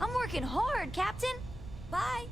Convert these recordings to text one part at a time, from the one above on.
I'm working hard, Captain. Bye.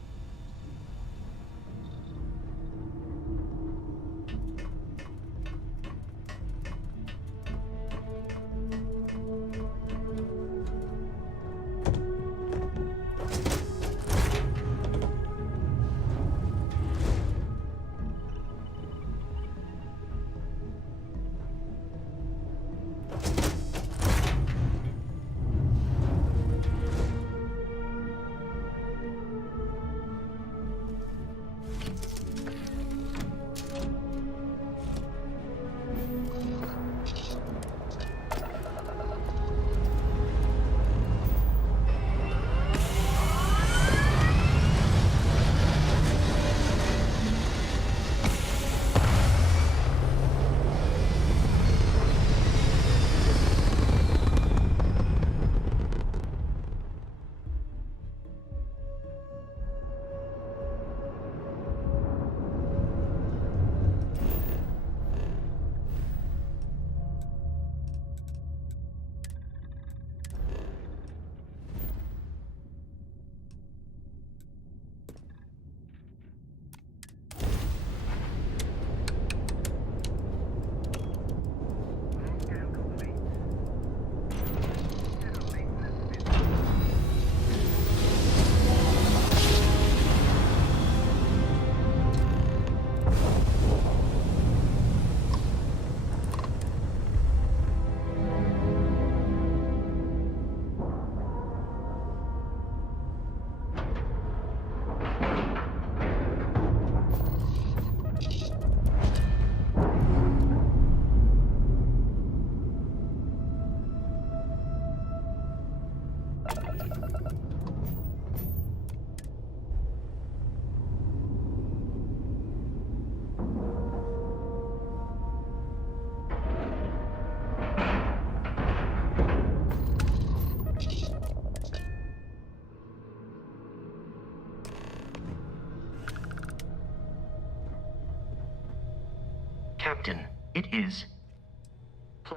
Captain, it is.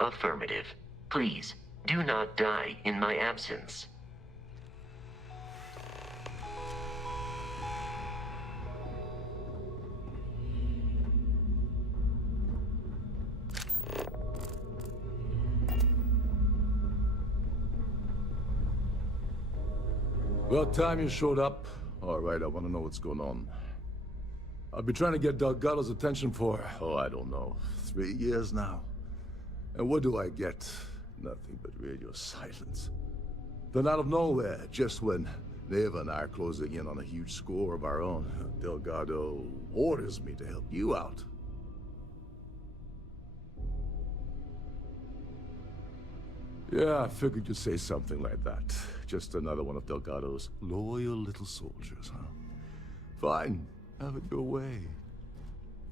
Affirmative. Please, do not die in my absence. About time you showed up. All right, I want to know what's going on. I've been trying to get Delgado's attention for, I don't know, 3 years now. And what do I get? Nothing but radio silence. Then out of nowhere, just when Neva and I are closing in on a huge score of our own, Delgado orders me to help you out. Yeah, I figured you'd say something like that. Just another one of Delgado's loyal little soldiers, huh? Fine, have it your way.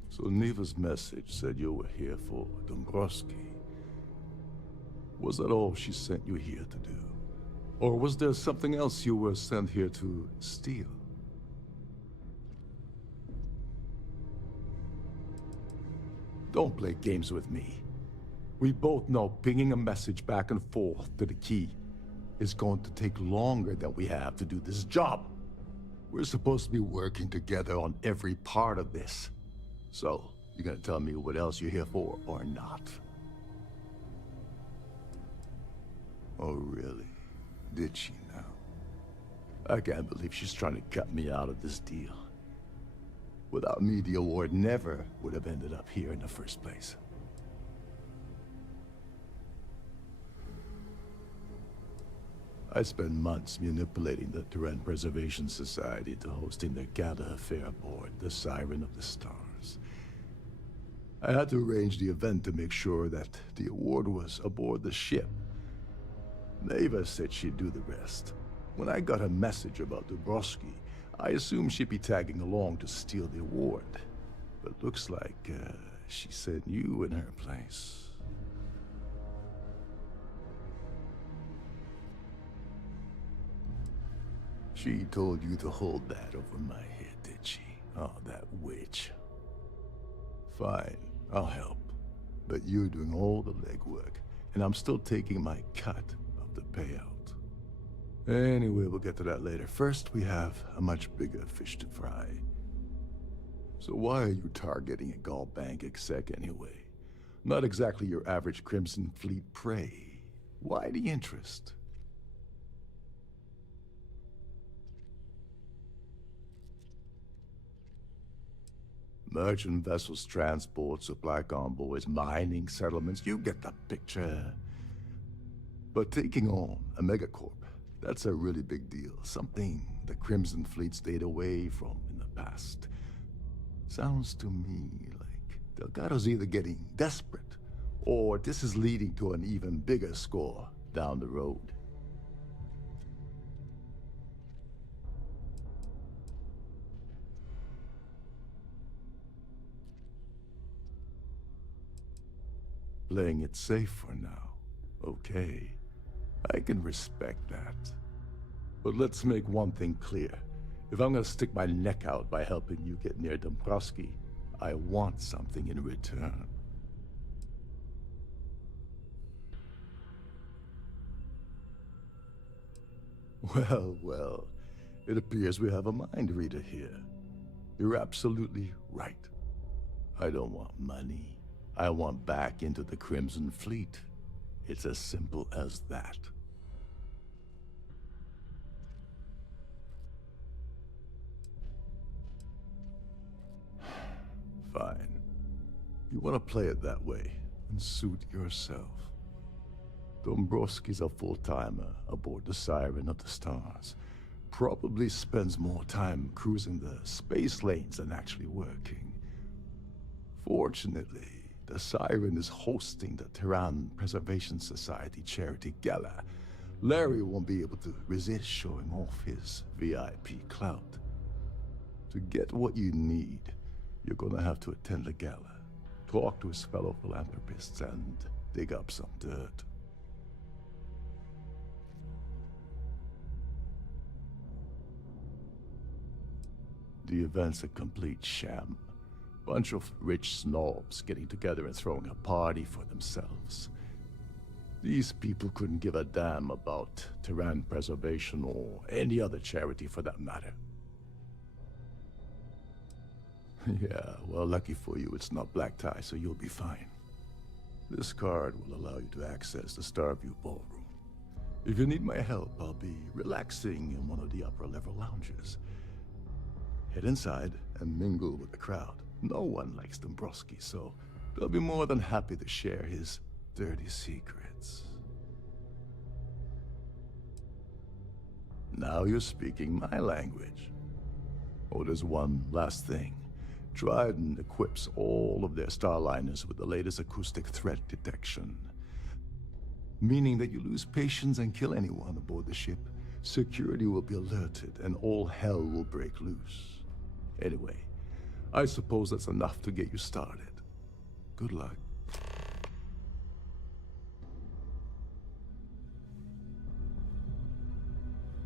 So Neva's message said you were here for Dombrowski. Was that all she sent you here to do? Or was there something else you were sent here to steal? Don't play games with me. We both know pinging a message back and forth to the key is going to take longer than we have to do this job. We're supposed to be working together on every part of this. So, you gonna tell me what else you're here for, or not? Oh, really? Did she now? I can't believe she's trying to cut me out of this deal. Without me, the award never would have ended up here in the first place. I spent months manipulating the Terran Preservation Society into hosting their gala affair aboard the Siren of the Stars. I had to arrange the event to make sure that the award was aboard the ship. Neva said she'd do the rest. When I got a message about Dombrowski, I assumed she'd be tagging along to steal the award. But looks like she sent you in her place. She told you to hold that over my head, did she? Oh, that witch. Fine, I'll help. But you're doing all the legwork, and I'm still taking my cut of the payout. Anyway, we'll get to that later. First, we have a much bigger fish to fry. So why are you targeting a Gall Bank exec anyway? Not exactly your average Crimson Fleet prey. Why the interest? Merchant vessels, transport, supply convoys, mining settlements, you get the picture. But taking on a megacorp, that's a really big deal. Something the Crimson Fleet stayed away from in the past. Sounds to me like Delgado's either getting desperate, or this is leading to an even bigger score down the road. Playing it safe for now. Okay. I can respect that. But let's make one thing clear. If I'm gonna stick my neck out by helping you get near Dombrowski, I want something in return. Well, well. It appears we have a mind reader here. You're absolutely right. I don't want money. I want back into the Crimson Fleet. It's as simple as that. Fine. You want to play it that way, and suit yourself. Dombrowski's a full-timer aboard the Siren of the Stars. Probably spends more time cruising the space lanes than actually working. Fortunately, the Siren is hosting the Terran Preservation Society charity gala. Larry won't be able to resist showing off his VIP clout. To get what you need, you're gonna have to attend the gala, talk to his fellow philanthropists, and dig up some dirt. The event's a complete sham. Bunch of rich snobs getting together and throwing a party for themselves. These people couldn't give a damn about Terran preservation or any other charity for that matter. Yeah, well, lucky for you, it's not black tie, so you'll be fine. This card will allow you to access the Starfield ballroom. If you need my help, I'll be relaxing in one of the upper-level lounges. Head inside and mingle with the crowd. No one likes Dombrowski, so they'll be more than happy to share his dirty secrets. Now you're speaking my language. Oh, there's one last thing. Trident equips all of their starliners with the latest acoustic threat detection. Meaning that you lose patience and kill anyone aboard the ship, security will be alerted and all hell will break loose. Anyway, I suppose that's enough to get you started. Good luck.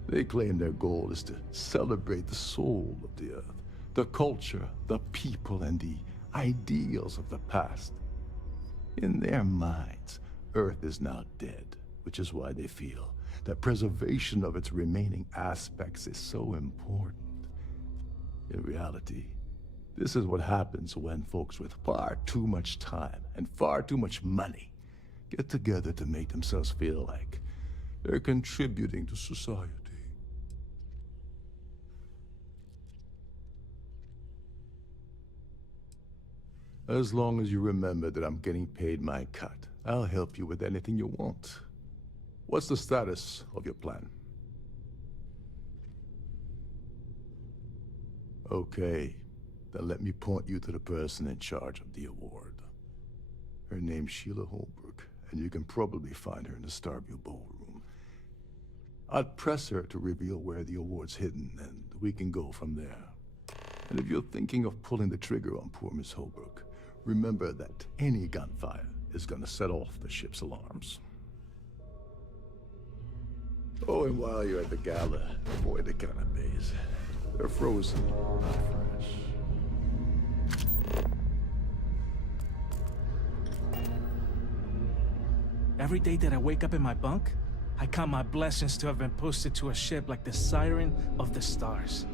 They claim their goal is to celebrate the soul of the Earth, the culture, the people, and the ideals of the past. In their minds, Earth is now dead, which is why they feel that preservation of its remaining aspects is so important. In reality, this is what happens when folks with far too much time and far too much money get together to make themselves feel like they're contributing to society. As long as you remember that I'm getting paid my cut, I'll help you with anything you want. What's the status of your plan? Okay, then let me point you to the person in charge of the award. Her name's Sheila Holbrook, and you can probably find her in the Starview ballroom. I'd press her to reveal where the award's hidden, and we can go from there. And if you're thinking of pulling the trigger on poor Miss Holbrook, remember that any gunfire is gonna set off the ship's alarms. Oh, and while you're at the gala, avoid the canapes. They're frozen, not fresh. Every day that I wake up in my bunk, I count my blessings to have been posted to a ship like the Siren of the Stars.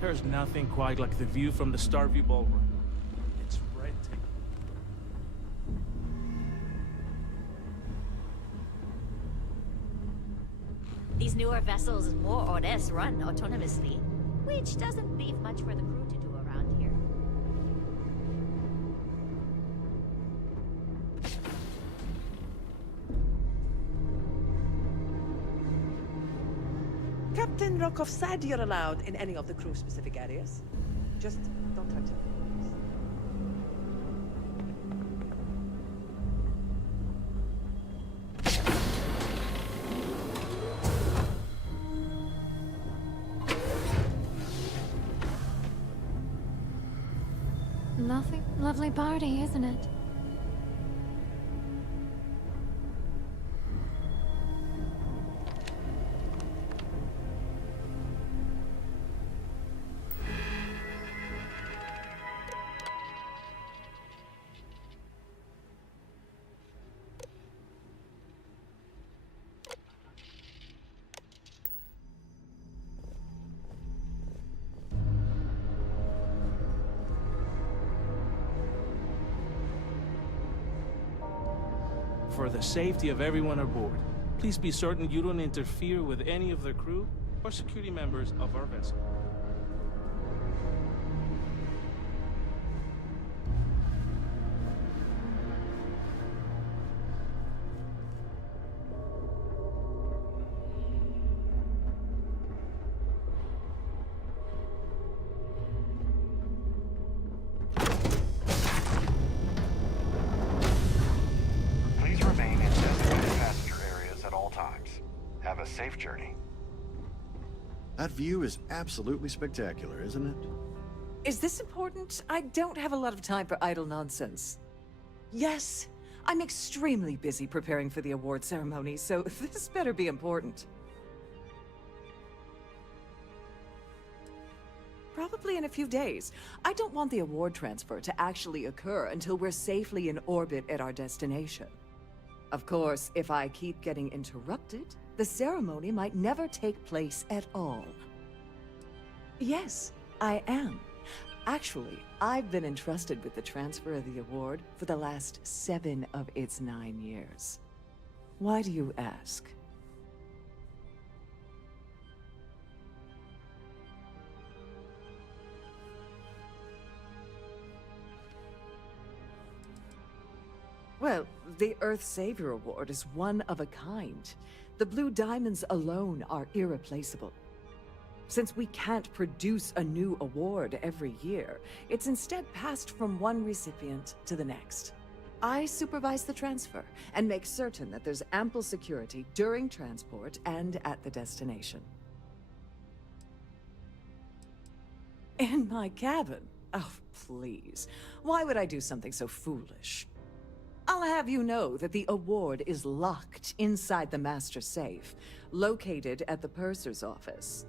There's nothing quite like the view from the Starview Ballroom. It's breathtaking. These newer vessels more or less run autonomously, which doesn't leave much for the crew to do around here. Captain Rokov said you're allowed in any of the crew-specific areas. Just don't touch it. Lovely party, isn't it? For the safety of everyone aboard, please be certain you don't interfere with any of the crew or security members of our vessel. Please remain in designated passenger areas at all times. Have a safe journey. That view is absolutely spectacular, isn't it? Is this important? I don't have a lot of time for idle nonsense. Yes, I'm extremely busy preparing for the award ceremony, so this better be important. Probably in a few days. I don't want the award transfer to actually occur until we're safely in orbit at our destination. Of course, if I keep getting interrupted, the ceremony might never take place at all. Yes, I am. Actually, I've been entrusted with the transfer of the award for the last 7 of its 9 years. Why do you ask? Well, the Earth Savior Award is one of a kind. The Blue Diamonds alone are irreplaceable. Since we can't produce a new award every year, it's instead passed from one recipient to the next. I supervise the transfer and make certain that there's ample security during transport and at the destination. In my cabin? Oh, please. Why would I do something so foolish? I'll have you know that the award is locked inside the master safe, located at the purser's office.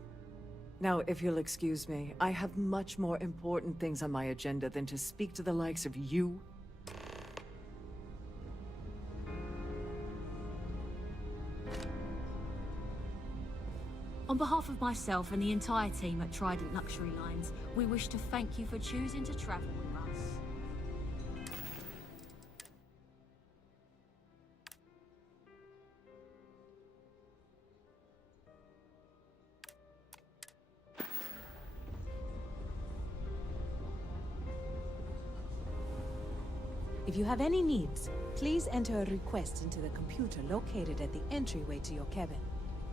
Now, if you'll excuse me, I have much more important things on my agenda than to speak to the likes of you. On behalf of myself and the entire team at Trident Luxury Lines, we wish to thank you for choosing to travel with us. If you have any needs, please enter a request into the computer located at the entryway to your cabin.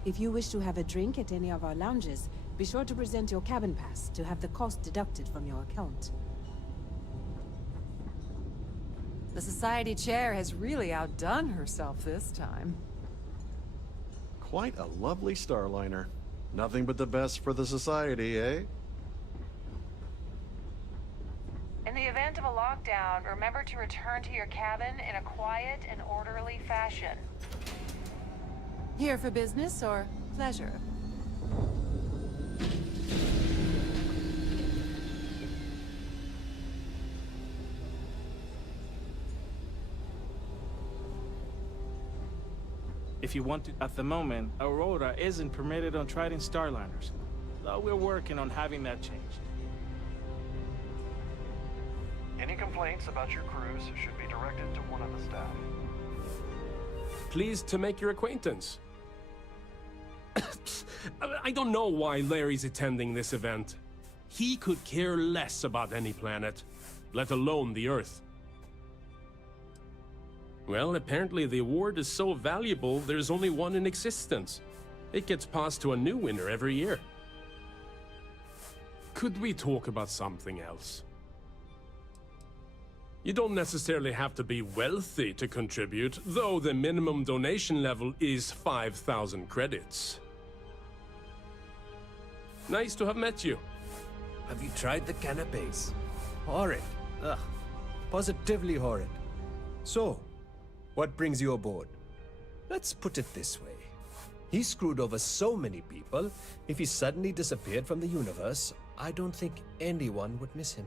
If you wish to have a drink at any of our lounges, be sure to present your cabin pass to have the cost deducted from your account. The Society Chair has really outdone herself this time. Quite a lovely Starliner. Nothing but the best for the Society, eh? In the event of a lockdown, remember to return to your cabin in a quiet and orderly fashion. Here for business or pleasure? if you want to. At the moment, Aurora isn't permitted on Trident Starliners, though we're working on having that changed. Any complaints about your cruise should be directed to one of the staff. Pleased to make your acquaintance. I don't know why Larry's attending this event. He could care less about any planet, let alone the Earth. Well, apparently the award is so valuable, there's only one in existence. It gets passed to a new winner every year. Could we talk about something else? You don't necessarily have to be wealthy to contribute, though the minimum donation level is 5,000 credits. Nice to have met you. Have you tried the canapes? Horrid. Ugh. Positively horrid. So, what brings you aboard? Let's put it this way. He screwed over so many people, if he suddenly disappeared from the universe, I don't think anyone would miss him.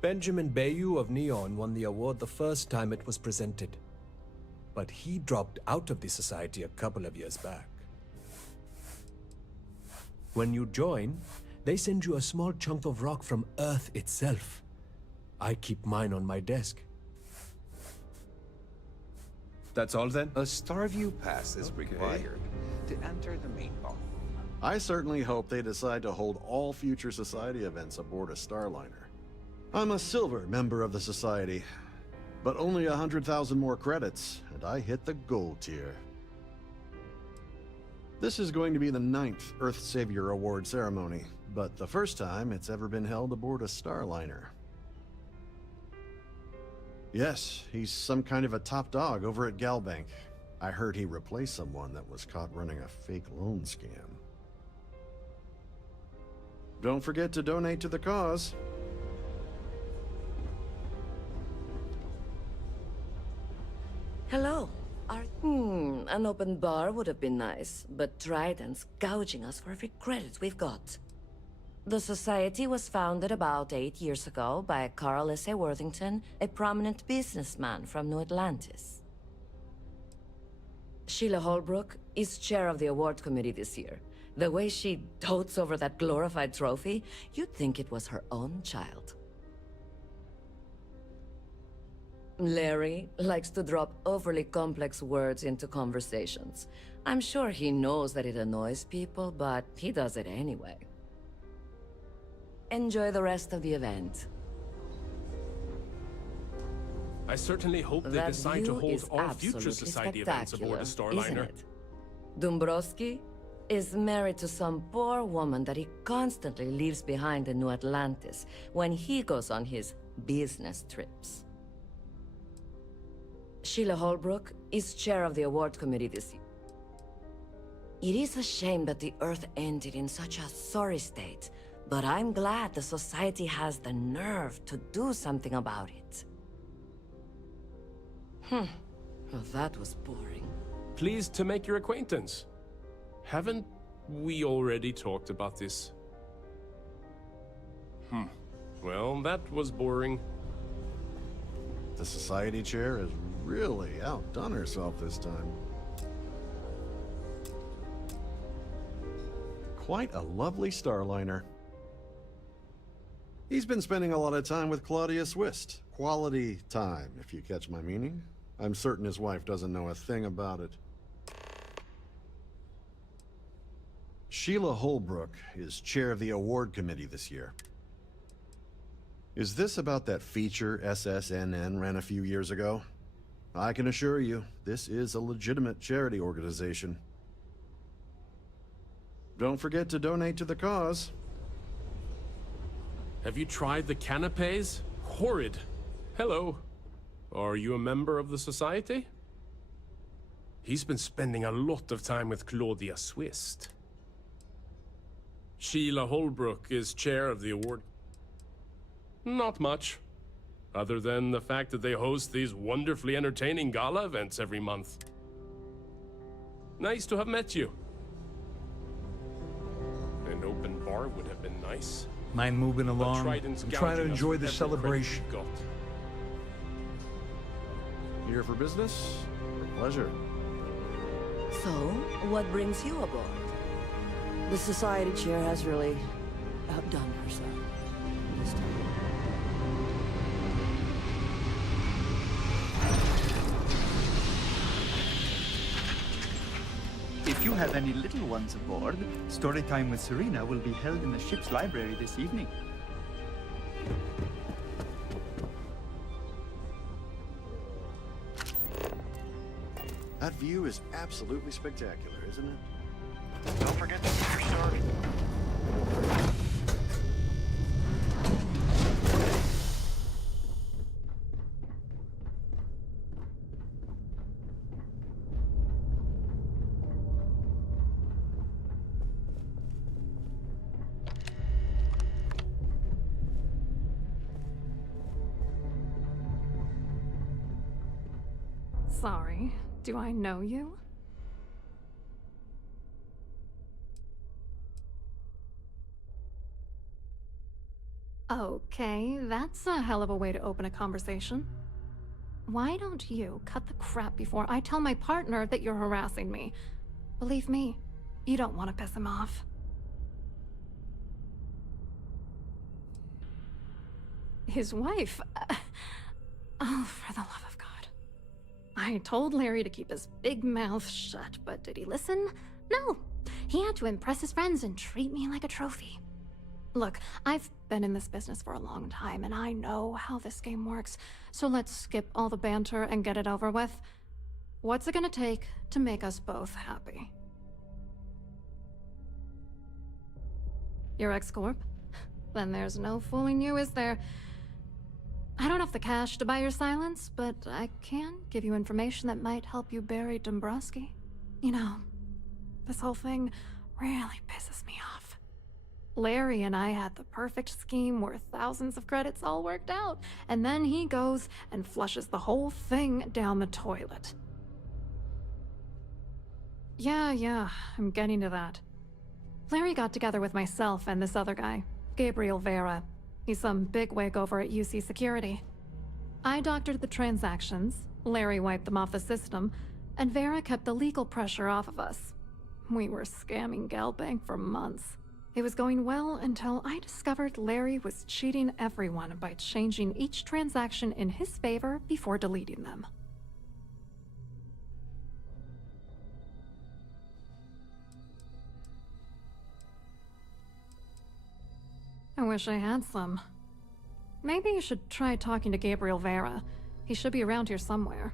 Benjamin Bayou of Neon won the award the first time it was presented. But he dropped out of the society a couple of years back. When you join, they send you a small chunk of rock from Earth itself. I keep mine on my desk. That's all then? A Starview pass is required to enter the main hall. I certainly hope they decide to hold all future Society events aboard a Starliner. I'm a silver member of the Society, but only 100,000 more credits, and I hit the gold tier. This is going to be the 9th Earth Savior Award ceremony, but the first time it's ever been held aboard a Starliner. Yes, he's some kind of a top dog over at Galbank. I heard he replaced someone that was caught running a fake loan scam. Don't forget to donate to the cause. Hello. An open bar would have been nice, but Trident's gouging us for every credit we've got. The Society was founded about 8 years ago by Carl S.A. Worthington, a prominent businessman from New Atlantis. Sheila Holbrook is chair of the award committee this year. The way she dotes over that glorified trophy, you'd think it was her own child. Larry likes to drop overly complex words into conversations. I'm sure he knows that it annoys people, but he does it anyway. Enjoy the rest of the event. I certainly hope they That decide to view hold is all future absolutely Society events aboard a spectacular, isn't Starliner. it? Dombrowski is married to some poor woman that he constantly leaves behind in New Atlantis when he goes on his business trips. Sheila Holbrook is chair of the award committee this year. It is a shame that the Earth ended in such a sorry state, but I'm glad the Society has the nerve to do something about it. Well, that was boring. Pleased to make your acquaintance. Haven't we already talked about this? Well, that was boring. The Society chair has really outdone herself this time. Quite a lovely Starliner. He's been spending a lot of time with Claudia Swist. Quality time, if you catch my meaning. I'm certain his wife doesn't know a thing about it. Sheila Holbrook is chair of the award committee this year. Is this about that feature SSNN ran a few years ago? I can assure you, this is a legitimate charity organization. Don't forget to donate to the cause. Have you tried the canapes? Horrid. Hello. Are you a member of the Society? He's been spending a lot of time with Claudia Swist. Sheila Holbrook is chair of the award. Not much. Other than the fact that they host these wonderfully entertaining gala events every month. Nice to have met you. An open bar would have been nice. Mind moving along? I'm trying to enjoy the celebration. Here for business or pleasure? So, what brings you aboard? The society chair has really outdone herself this time. If you have any little ones aboard, story time with Serena will be held in the ship's library this evening. That view is absolutely spectacular, isn't it? Don't forget to keep your start. Sorry, do I know you? Okay, that's a hell of a way to open a conversation. Why don't you cut the crap before I tell my partner that you're harassing me? Believe me, you don't want to piss him off. His wife? Oh, for the love of God. I told Larry to keep his big mouth shut, but did he listen? No. He had to impress his friends and treat me like a trophy. Look, I've been in this business for a long time, and I know how this game works, so let's skip all the banter and get it over with. What's it gonna take to make us both happy? You're X-Corp? Then there's no fooling you, is there? I don't have the cash to buy your silence, but I can give you information that might help you bury Dombrowski. You know, this whole thing really pisses me off. Larry and I had the perfect scheme where thousands of credits all worked out, and then he goes and flushes the whole thing down the toilet. Yeah, I'm getting to that. Larry got together with myself and this other guy, Gabriel Vera. He's some bigwig over at UC Security. I doctored the transactions, Larry wiped them off the system, and Vera kept the legal pressure off of us. We were scamming Galbank for months. It was going well until I discovered Larry was cheating everyone by changing each transaction in his favor before deleting them. I wish I had some. Maybe you should try talking to Gabriel Vera. He should be around here somewhere.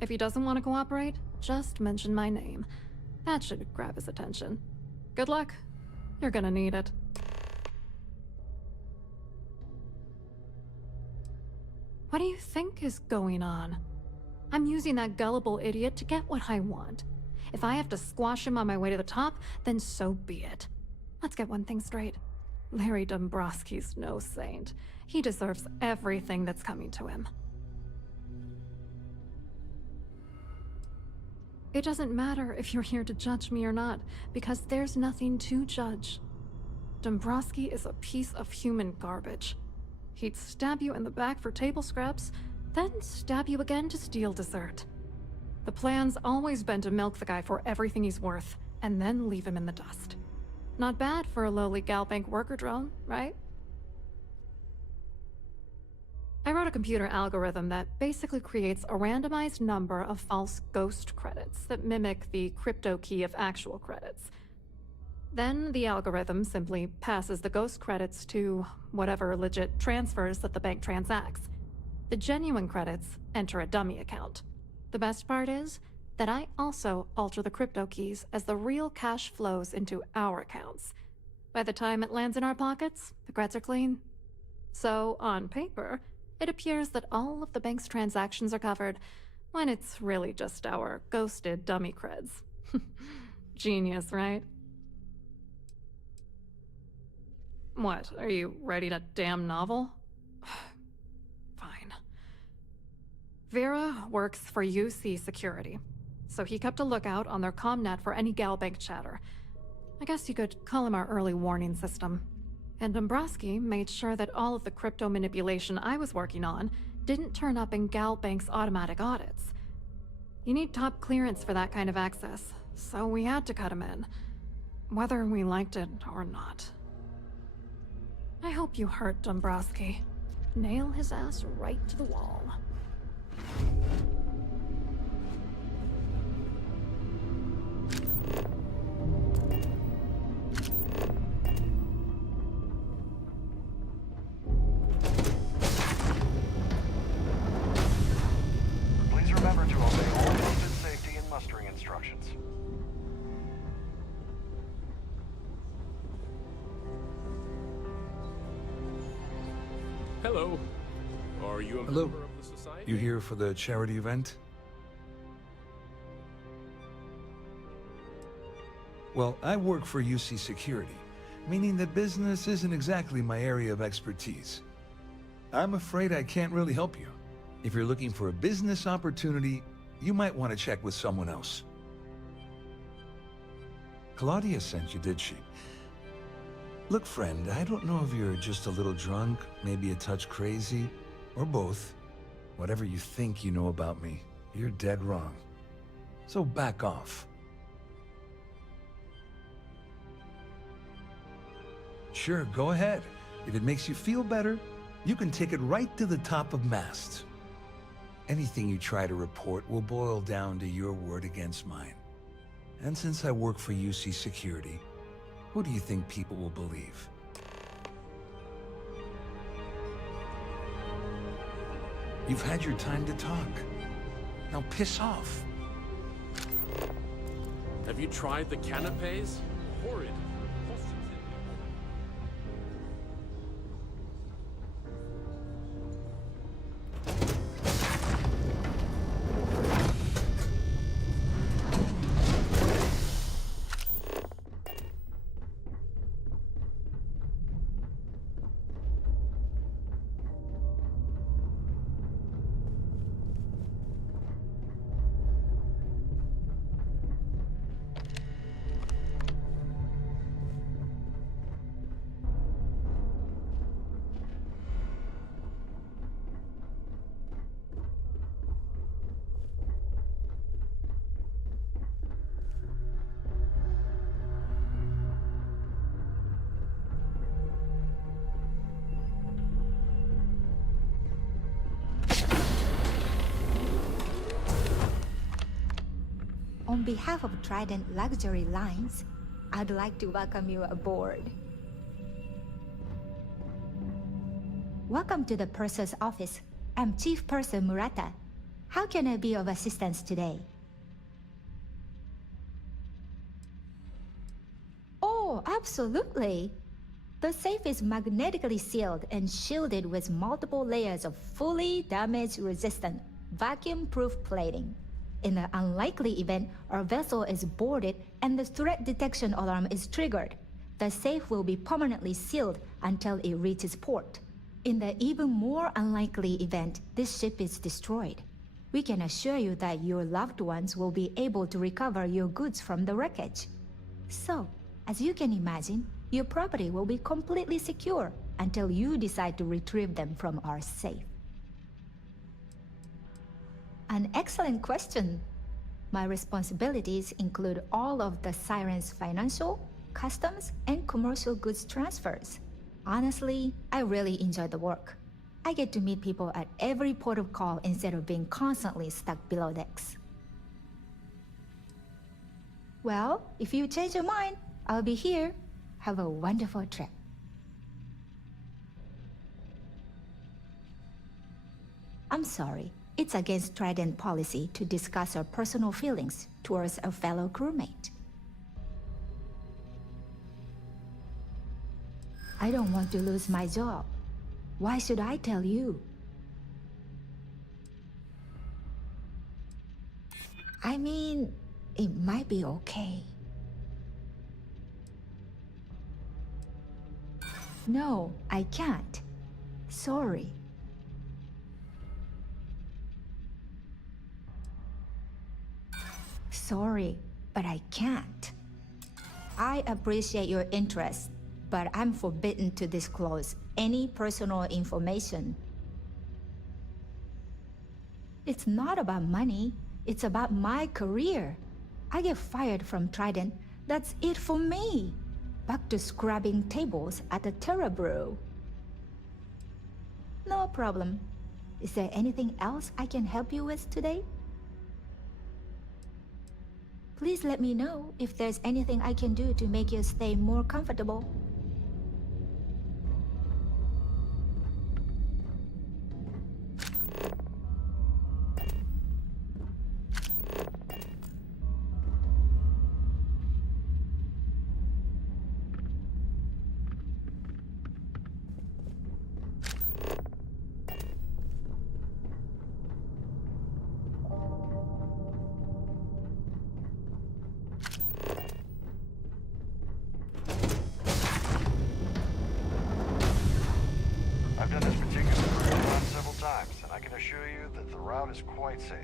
If he doesn't want to cooperate, just mention my name. That should grab his attention. Good luck. You're gonna need it. What do you think is going on? I'm using that gullible idiot to get what I want. If I have to squash him on my way to the top, then so be it. Let's get one thing straight. Larry Dombrowski's no saint. He deserves everything that's coming to him. It doesn't matter if you're here to judge me or not, because there's nothing to judge. Dombrowski is a piece of human garbage. He'd stab you in the back for table scraps, then stab you again to steal dessert. The plan's always been to milk the guy for everything he's worth, and then leave him in the dust. Not bad for a lowly Galbank worker drone, right? I wrote a computer algorithm that basically creates a randomized number of false ghost credits that mimic the crypto key of actual credits. Then the algorithm simply passes the ghost credits to whatever legit transfers that the bank transacts. The genuine credits enter a dummy account. The best part is that I also alter the crypto keys as the real cash flows into our accounts. By the time it lands in our pockets, the creds are clean. So, on paper, it appears that all of the bank's transactions are covered, when it's really just our ghosted dummy creds. Genius, right? What, are you writing a damn novel? Fine. Vera works for UC Security, so he kept a lookout on their commnet for any Galbank chatter. I guess you could call him our early warning system. And Dombrowski made sure that all of the crypto manipulation I was working on didn't turn up in Galbank's automatic audits. You need top clearance for that kind of access, so we had to cut him in. Whether we liked it or not. I hope you hurt Dombrowski. Nail his ass right to the wall. Please remember to obey all posted safety and mustering instructions. Hello. Are you a Hello. member of the society? You here for the charity event? Well, I work for UC Security, meaning that business isn't exactly my area of expertise. I'm afraid I can't really help you. If you're looking for a business opportunity, you might want to check with someone else. Claudia sent you, did she? Look, friend, I don't know if you're just a little drunk, maybe a touch crazy, or both. Whatever you think you know about me, you're dead wrong. So back off. Sure, go ahead. If it makes you feel better, you can take it right to the top of mast. Anything you try to report will boil down to your word against mine. And since I work for UC Security, who do you think people will believe? You've had your time to talk. Now piss off. Have you tried the canapes? Horrid. On behalf of Trident Luxury Lines, I'd like to welcome you aboard. Welcome to the Purser's office. I'm Chief Purser Murata. How can I be of assistance today? Oh, absolutely. The safe is magnetically sealed and shielded with multiple layers of fully damage-resistant, vacuum-proof plating. In the unlikely event our vessel is boarded and the threat detection alarm is triggered, the safe will be permanently sealed until it reaches port. In the even more unlikely event this ship is destroyed, we can assure you that your loved ones will be able to recover your goods from the wreckage. So, as you can imagine, your property will be completely secure until you decide to retrieve them from our safe. An excellent question. My responsibilities include all of the Siren's financial, customs, and commercial goods transfers. Honestly, I really enjoy the work. I get to meet people at every port of call instead of being constantly stuck below decks. Well, if you change your mind, I'll be here. Have a wonderful trip. I'm sorry. It's against Trident policy to discuss our personal feelings towards a fellow crewmate. I don't want to lose my job. Why should I tell you? I mean, it might be okay. No, I can't. Sorry. Sorry, but I can't. I appreciate your interest, but I'm forbidden to disclose any personal information. It's not about money. It's about my career. I get fired from Trident. That's it for me. Back to scrubbing tables at the Terra Brew. No problem. Is there anything else I can help you with today? Please let me know if there's anything I can do to make your stay more comfortable. I've done this particular run several times, and I can assure you that the route is quite safe.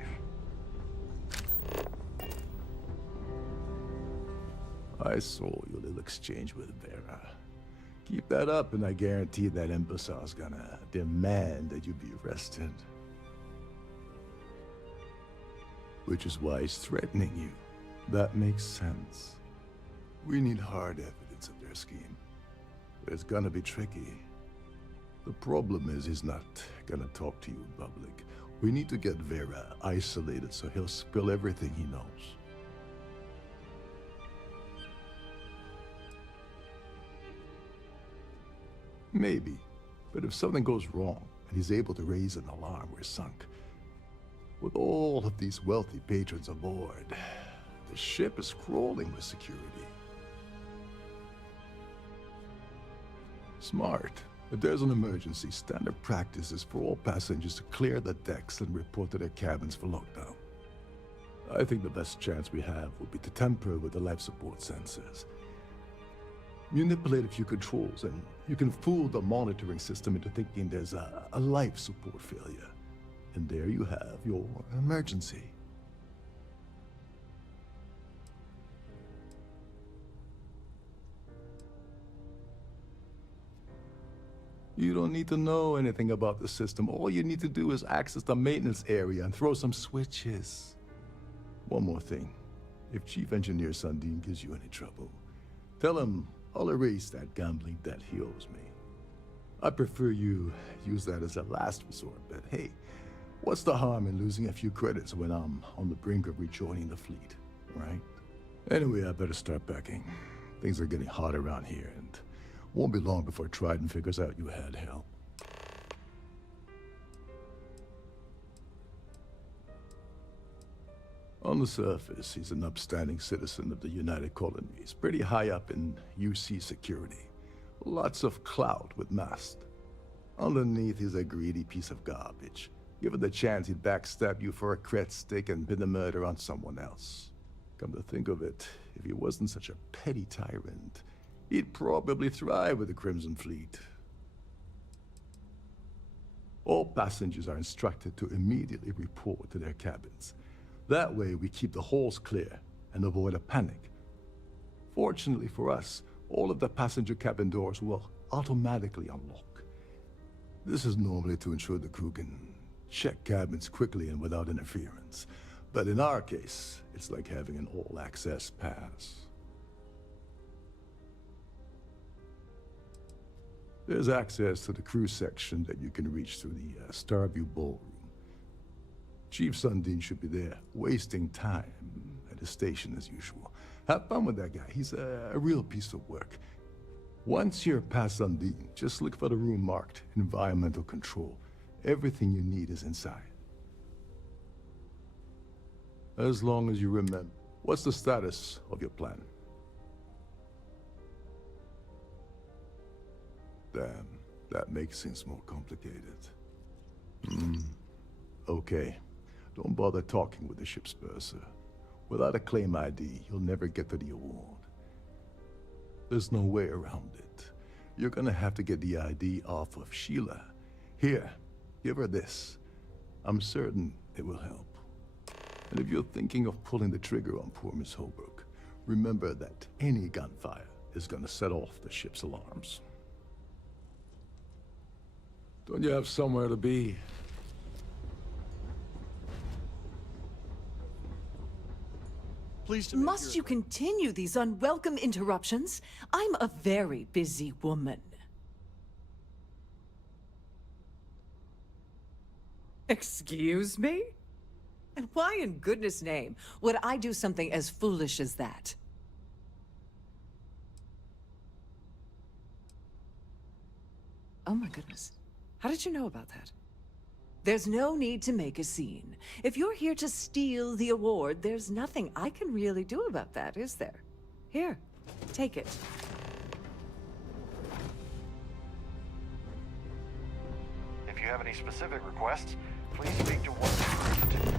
I saw your little exchange with Vera. Keep that up, and I guarantee that imbecile's gonna demand that you be arrested. Which is why he's threatening you. That makes sense. We need hard evidence of their scheme. It's gonna be tricky. The problem is he's not gonna talk to you in public. We need to get Vera isolated so he'll spill everything he knows. Maybe, but if something goes wrong and he's able to raise an alarm, we're sunk. With all of these wealthy patrons aboard, the ship is crawling with security. Smart. If there's an emergency, standard practice is for all passengers to clear the decks and report to their cabins for lockdown. I think the best chance we have would be to tamper with the life support sensors. Manipulate a few controls, and you can fool the monitoring system into thinking there's a life support failure. And there you have your emergency. You don't need to know anything about the system. All you need to do is access the maintenance area and throw some switches. One more thing. If Chief Engineer Sundin gives you any trouble, tell him I'll erase that gambling debt he owes me. I prefer you use that as a last resort, but hey, what's the harm in losing a few credits when I'm on the brink of rejoining the fleet, right? Anyway, I better start packing. Things are getting hot around here, and won't be long before Trident figures out you had help. On the surface, he's an upstanding citizen of the United Colonies, pretty high up in UC security. Lots of clout with Mast. Underneath, he's a greedy piece of garbage. Given the chance, he'd backstab you for a cred stick and pin the murder on someone else. Come to think of it, if he wasn't such a petty tyrant, he'd probably thrive with the Crimson Fleet. All passengers are instructed to immediately report to their cabins. That way, we keep the halls clear and avoid a panic. Fortunately for us, all of the passenger cabin doors will automatically unlock. This is normally to ensure the crew can check cabins quickly and without interference. But in our case, it's like having an all-access pass. There's access to the crew section that you can reach through the Starview Ballroom. Chief Sundin should be there, wasting time at his station as usual. Have fun with that guy. He's a real piece of work. Once you're past Sundin, just look for the room marked Environmental Control. Everything you need is inside. As long as you remember. What's the status of your plan? Damn, that makes things more complicated. Okay. Don't bother talking with the ship's purser. Without a claim ID, you'll never get to the award. There's no way around it. You're gonna have to get the ID off of Sheila. Here, give her this. I'm certain it will help. And if you're thinking of pulling the trigger on poor Miss Holbrook, remember that any gunfire is gonna set off the ship's alarms. Don't you have somewhere to be? Pleased to Must you continue these unwelcome interruptions? I'm a very busy woman. Excuse me? And why in goodness name would I do something as foolish as that? Oh my goodness. How did you know about that? There's no need to make a scene. If you're here to steal the award, there's nothing I can really do about that, is there? Here, take it. If you have any specific requests, please speak to one of the crew.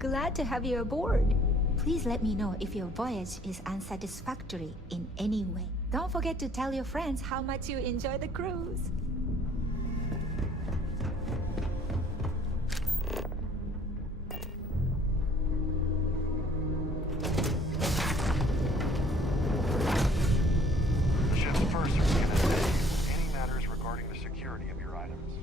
Glad to have you aboard. Please let me know if your voyage is unsatisfactory in any way. Don't forget to tell your friends how much you enjoy the cruise. The ship's purser can attend you with any matters regarding the security of your items.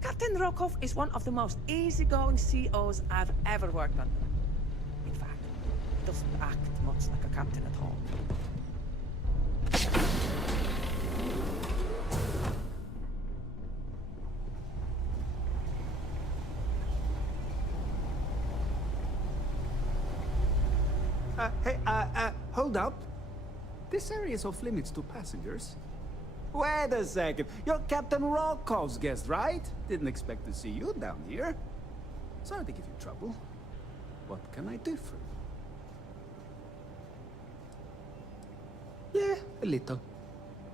Captain Rokov is one of the most easygoing COs I've ever worked under. In fact, he doesn't act much like a captain at all. Hey, hold up. This area is off limits to passengers. Wait a second. You're Captain Rokov's guest, right? Didn't expect to see you down here. Sorry to give you trouble. What can I do for you? Yeah, a little.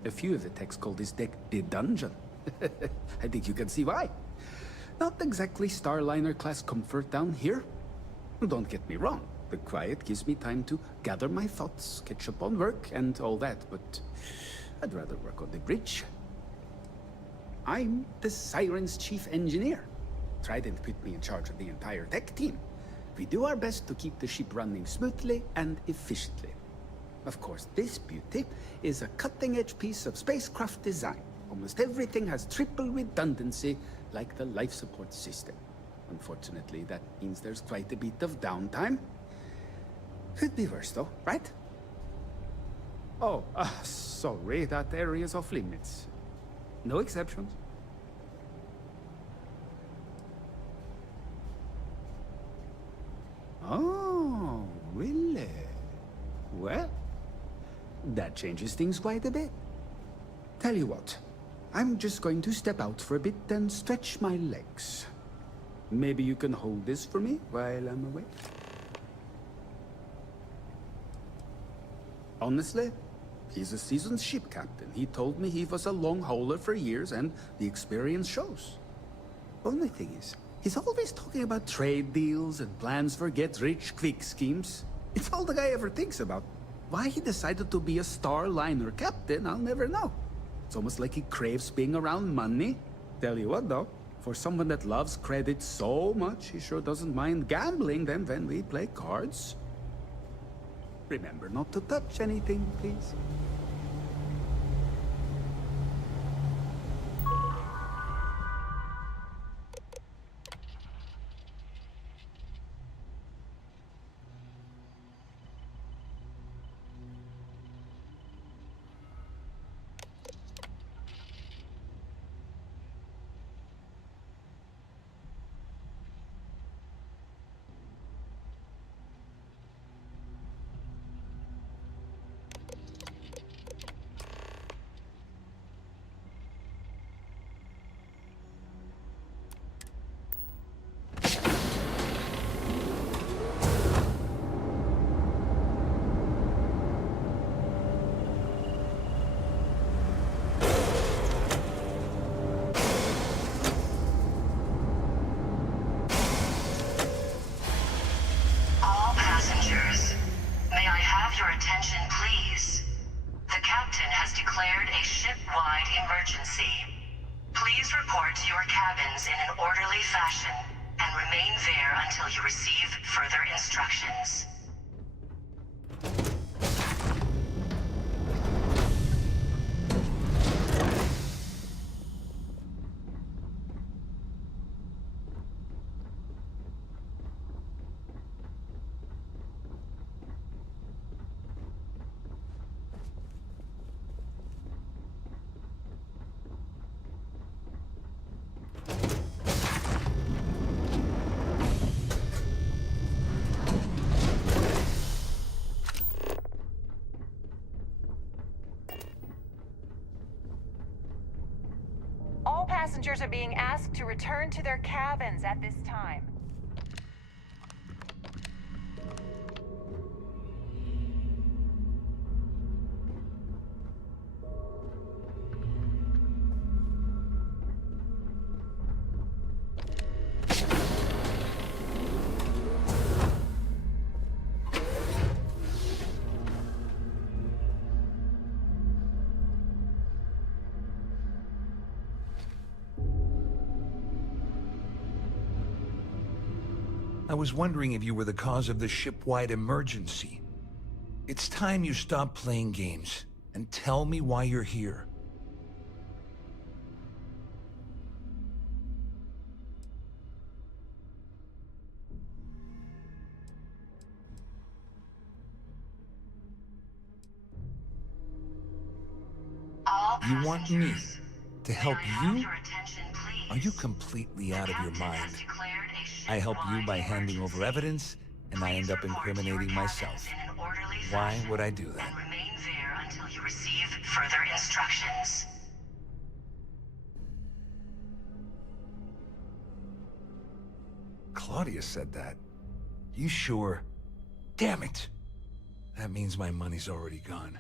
A few of the techs call this deck the dungeon. I think you can see why. Not exactly Starliner-class comfort down here. Don't get me wrong. The quiet gives me time to gather my thoughts, catch up on work, and all that, but I'd rather work on the bridge. I'm the Siren's chief engineer. Trident put me in charge of the entire tech team. We do our best to keep the ship running smoothly and efficiently. Of course, this beauty is a cutting-edge piece of spacecraft design. Almost everything has triple redundancy, like the life support system. Unfortunately, that means there's quite a bit of downtime. Could be worse, though, right? Oh, sorry, that area's off limits. No exceptions. Oh, really? Well, that changes things quite a bit. Tell you what, I'm just going to step out for a bit and stretch my legs. Maybe you can hold this for me while I'm away? Honestly, he's a seasoned ship captain. He told me he was a long hauler for years, and the experience shows. Only thing is, he's always talking about trade deals and plans for get-rich-quick schemes. It's all the guy ever thinks about. Why he decided to be a Starliner captain, I'll never know. It's almost like he craves being around money. Tell you what, though, for someone that loves credit so much, he sure doesn't mind gambling them when we play cards. Remember not to touch anything, please. your attention, please? The captain has declared a ship-wide emergency. Please report to your cabins in an orderly fashion and remain there until you receive further instructions. All passengers are being asked to return to their cabins at this time. I was wondering if you were the cause of the ship-wide emergency. It's time you stop playing games and tell me why you're here. You want me to help you? Are you completely out of your mind? I help you by handing over evidence, and I end up incriminating myself. Why would I do that? Remain there until you receive further instructions. Claudia said that. You sure? Damn it! That means my money's already gone.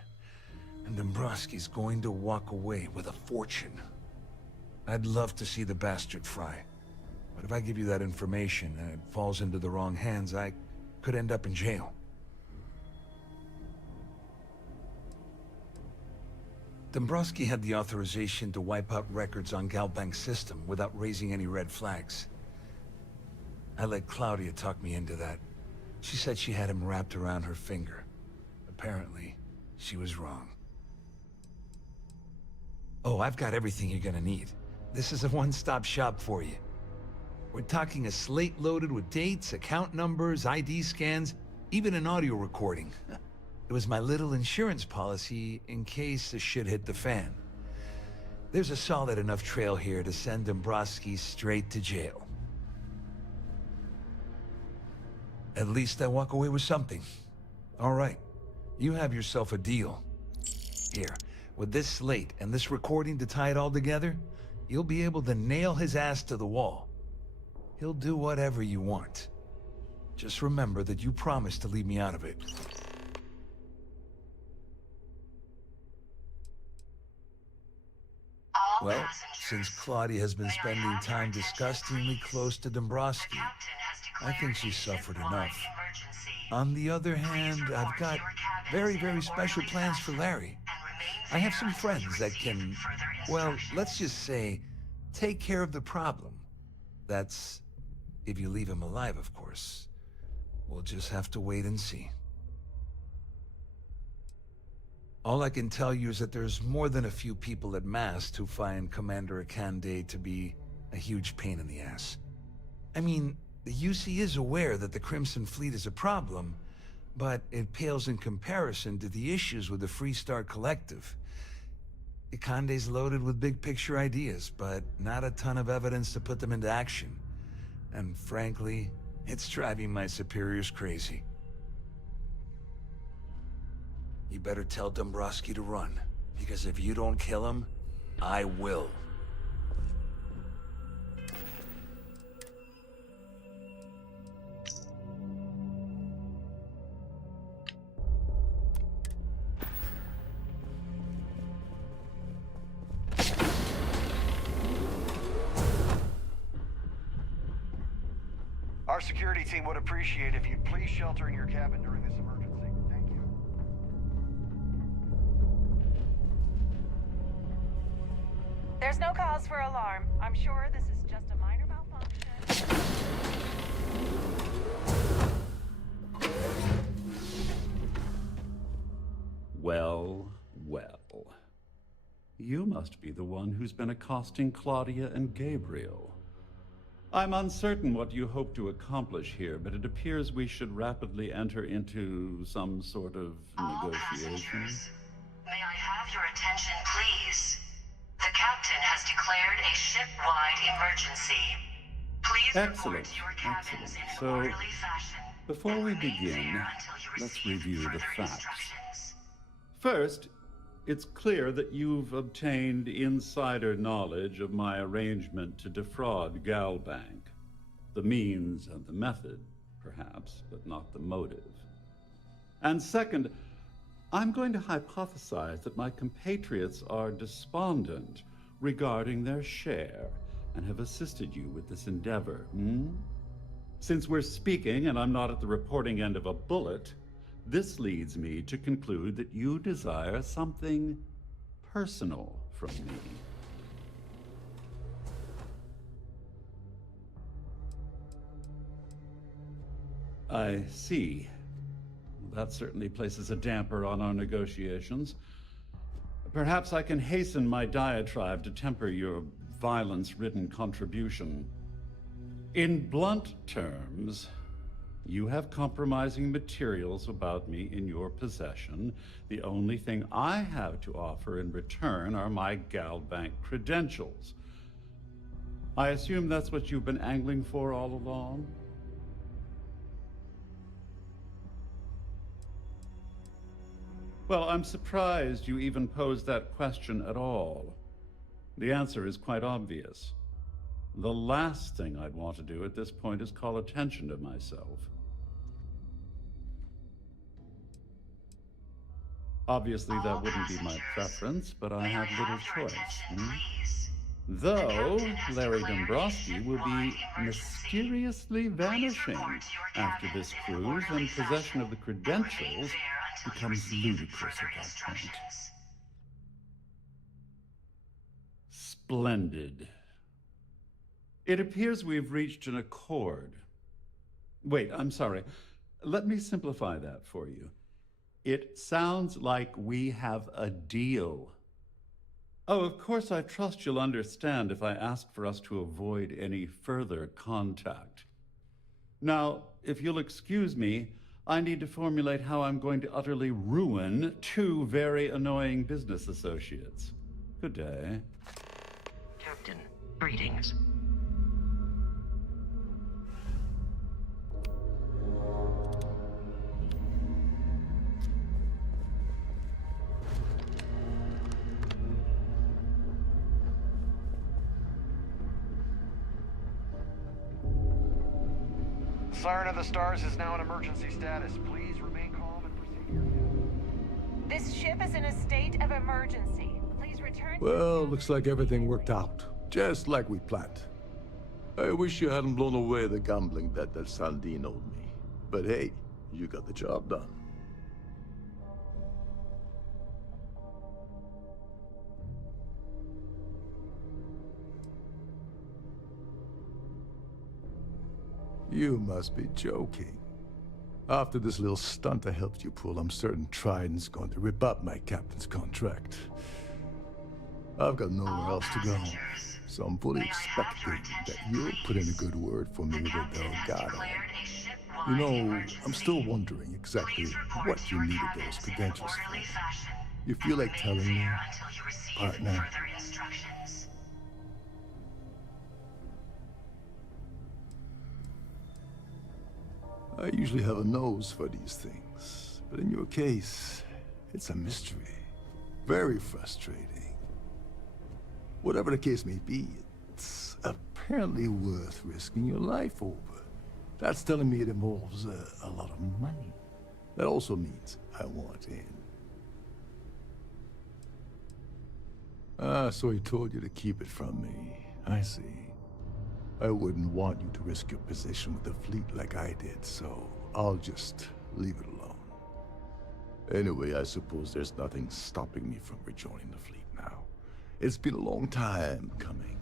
And Dombrowski's going to walk away with a fortune. I'd love to see the bastard fry. But if I give you that information and it falls into the wrong hands, I could end up in jail. Dombrowski had the authorization to wipe out records on Galbank's system without raising any red flags. I let Claudia talk me into that. She said she had him wrapped around her finger. Apparently, she was wrong. Oh, I've got everything you're gonna need. This is a one-stop shop for you. We're talking a slate loaded with dates, account numbers, ID scans, even an audio recording. It was my little insurance policy in case the shit hit the fan. There's a solid enough trail here to send Dombrowski straight to jail. At least I walk away with something. All right, you have yourself a deal. Here, with this slate and this recording to tie it all together, you'll be able to nail his ass to the wall. He'll do whatever you want. Just remember that you promised to leave me out of it. Well, since Claudia has been spending time disgustingly close to Dombrowski, I think she's suffered enough. On the other hand, I've got very, very special plans for Larry. I have some friends that can, well, let's just say, take care of the problem. That's if you leave him alive, of course. We'll just have to wait and see. All I can tell you is that there's more than a few people at Mast who find Commander Akande to be a huge pain in the ass. I mean, the UC is aware that the Crimson Fleet is a problem, but it pales in comparison to the issues with the Freestar Collective. Akande's loaded with big-picture ideas, but not a ton of evidence to put them into action. And frankly, it's driving my superiors crazy. You better tell Dombrowski to run, because if you don't kill him, I will. Our security team would appreciate if you'd please shelter in your cabin during this emergency. Thank you. There's no cause for alarm. I'm sure this is just a minor malfunction. Well, well. You must be the one who's been accosting Claudia and Gabriel. I'm uncertain what you hope to accomplish here, but it appears we should rapidly enter into some sort of negotiation. May I have your attention, please? The captain has declared a ship-wide emergency. Please report to your cabins in an orderly fashion. Before we begin, let's review the facts. First, it's clear that you've obtained insider knowledge of my arrangement to defraud Galbank. The means and the method, perhaps, but not the motive. And second, I'm going to hypothesize that my compatriots are despondent regarding their share and have assisted you with this endeavor. Since we're speaking and I'm not at the reporting end of a bullet, this leads me to conclude that you desire something personal from me. I see. That certainly places a damper on our negotiations. Perhaps I can hasten my diatribe to temper your violence-ridden contribution. In blunt terms, you have compromising materials about me in your possession. The only thing I have to offer in return are my Galbank credentials. I assume that's what you've been angling for all along? Well, I'm surprised you even posed that question at all. The answer is quite obvious. The last thing I'd want to do at this point is call attention to myself. Obviously, that wouldn't be my preference, but I have little choice. Though Larry Dombrowski will be mysteriously vanishing after this cruise, and possession of the credentials becomes ludicrous at that point. Splendid. It appears we've reached an accord. Wait, I'm sorry. Let me simplify that for you. It sounds like we have a deal. Oh, of course, I trust you'll understand if I ask for us to avoid any further contact. Now, if you'll excuse me, I need to formulate how I'm going to utterly ruin two very annoying business associates. Good day. Captain, greetings. Siren of the Stars is now in emergency status. Please remain calm and proceed. This ship is in a state of emergency. Please return to... Well, looks like everything worked out, just like we planned. I wish you hadn't blown away the gambling debt that Sandine owed me. But hey, you got the job done. You must be joking. After this little stunt I helped you pull, I'm certain Trident's going to rip up my captain's contract. I've got nowhere else to go, so I'm fully expecting that you'll put in a good word for me with Delgado. You know, I'm still wondering exactly what you needed those credentials for. You feel like telling me, partner? I usually have a nose for these things, but in your case, it's a mystery. Very frustrating. Whatever the case may be, it's apparently worth risking your life over. That's telling me it involves a lot of money. That also means I want in. Ah, so he told you to keep it from me. I see. I wouldn't want you to risk your position with the fleet like I did, so I'll just leave it alone. Anyway, I suppose there's nothing stopping me from rejoining the fleet now. It's been a long time coming.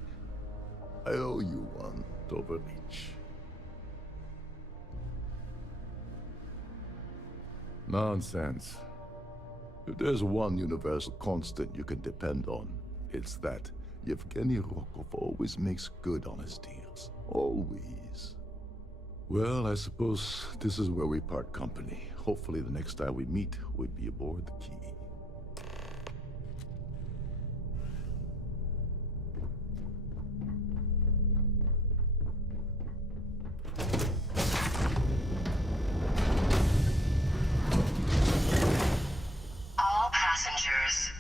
I owe you one, Overreach. Nonsense. If there's one universal constant you can depend on, it's that Yevgeny Rokov always makes good on his deals. Always. Well, I suppose this is where we part company. Hopefully the next time we meet, we'll be aboard the Key. All passengers,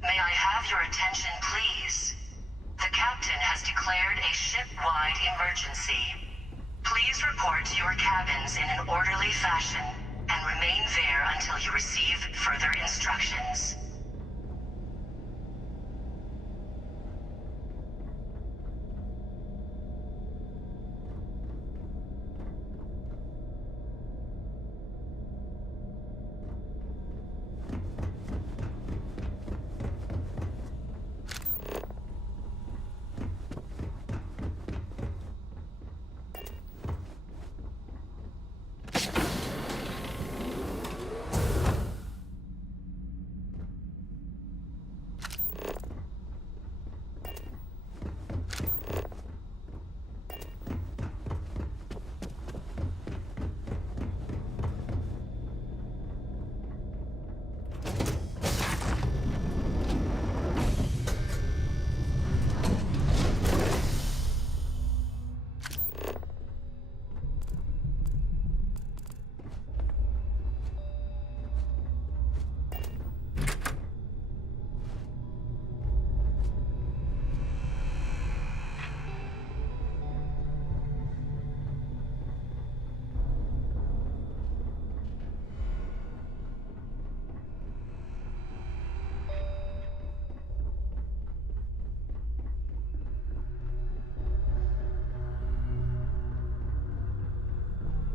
may I have your attention, please? The captain has declared a ship-wide emergency. Please report to your cabins in an orderly fashion and remain there until you receive further instructions.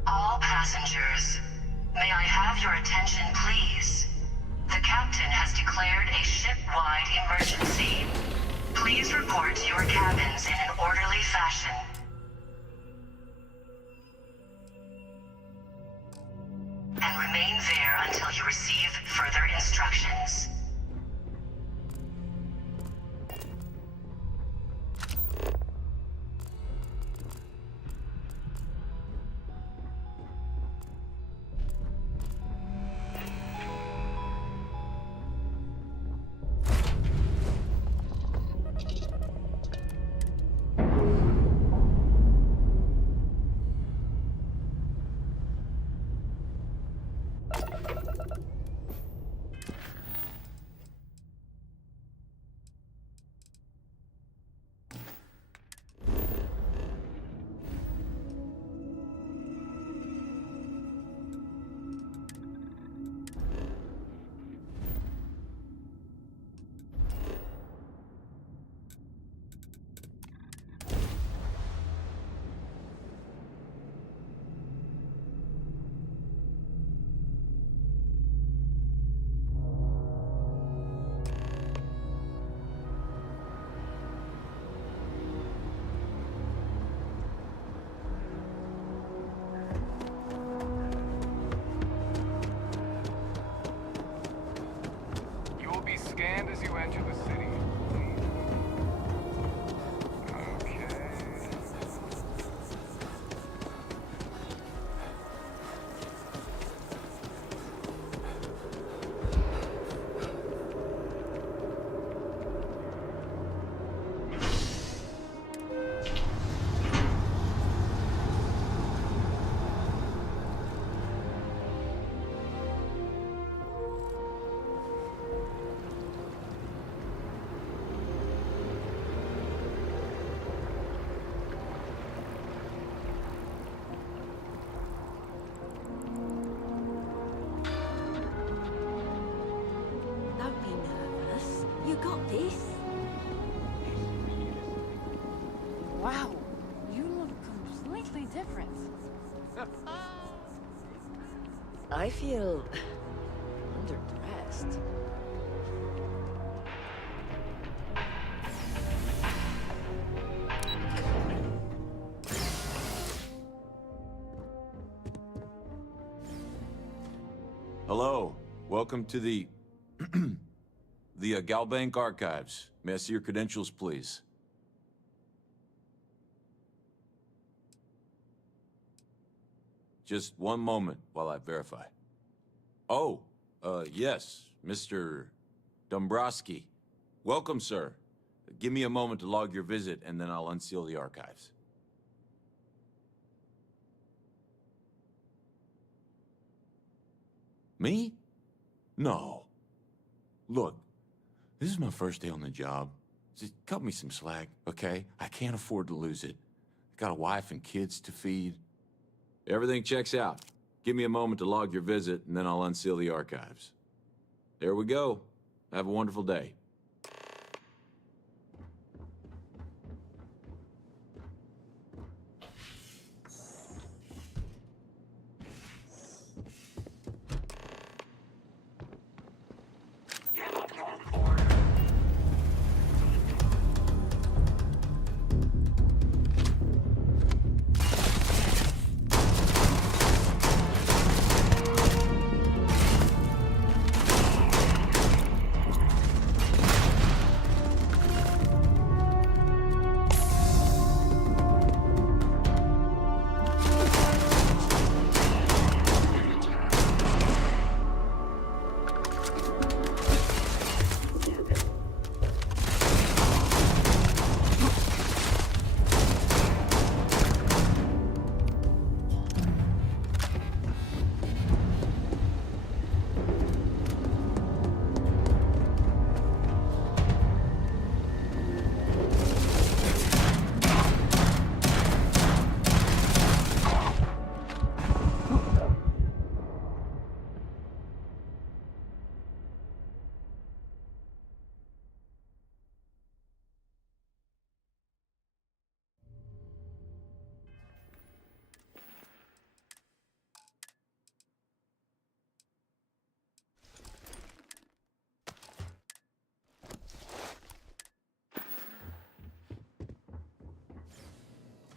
All passengers, may I have your attention, please? The captain has declared a ship-wide emergency. Please report to your cabins in an orderly fashion. And remain there until you receive further instructions. Scanned as you enter the city. Okay. Don't be nervous. You got this. Wow, you look completely different. I feel underdressed. Hello. Welcome to the... the Galbank Archives. May I see your credentials, please? Just one moment while I verify. Oh, yes, Mr. Dombrowski. Welcome, sir. Give me a moment to log your visit, and then I'll unseal the archives. Me? No. Look, this is my first day on the job. Just cut me some slack, okay? I can't afford to lose it. Got a wife and kids to feed. Everything checks out. Give me a moment to log your visit, and then I'll unseal the archives. There we go. Have a wonderful day.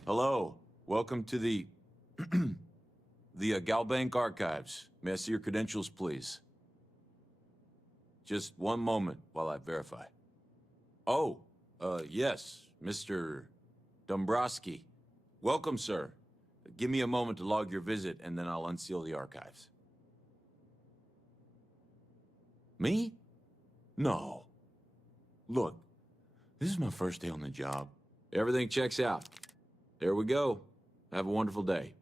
Hello. Welcome to the... the Galbank Archives. May I see your credentials, please? Just one moment while I verify. Oh, yes, Mr. Dombrowski. Welcome, sir. Give me a moment to log your visit, and then I'll unseal the archives. Me? No. Look, this is my first day on the job. Everything checks out. There we go. Have a wonderful day.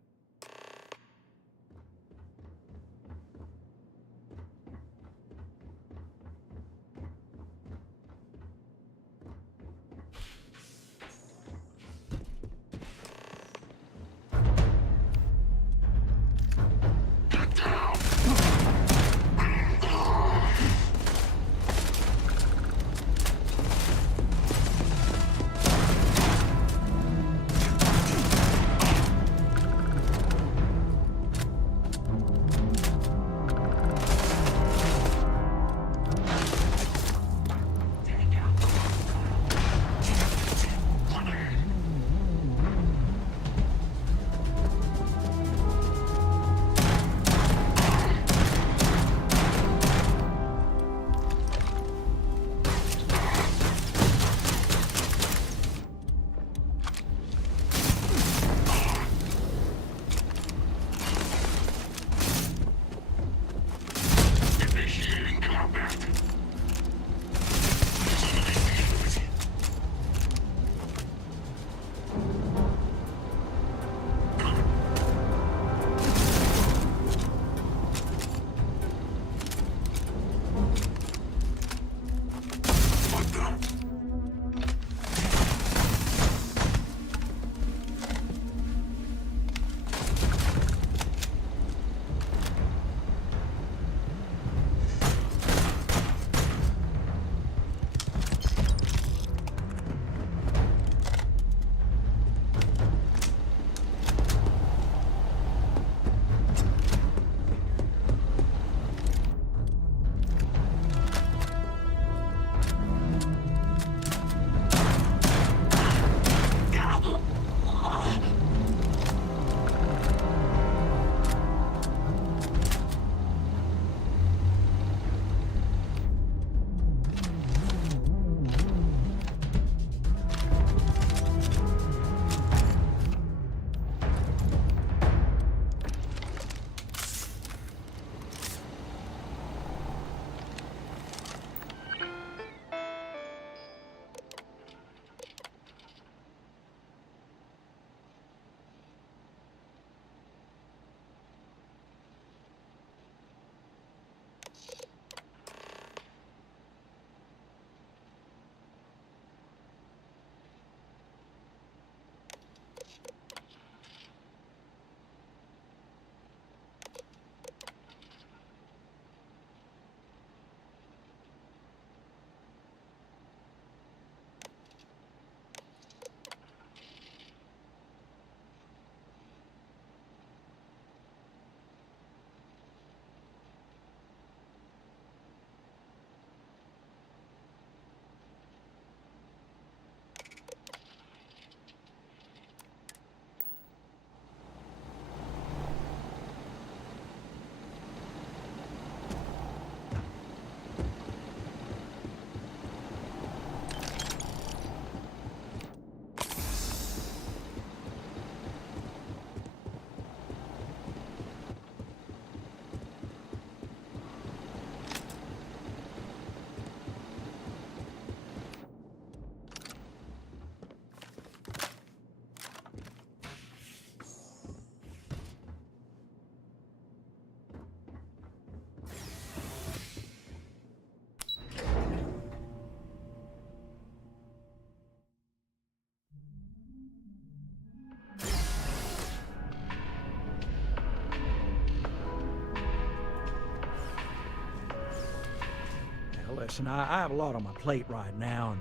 Listen, I have a lot on my plate right now,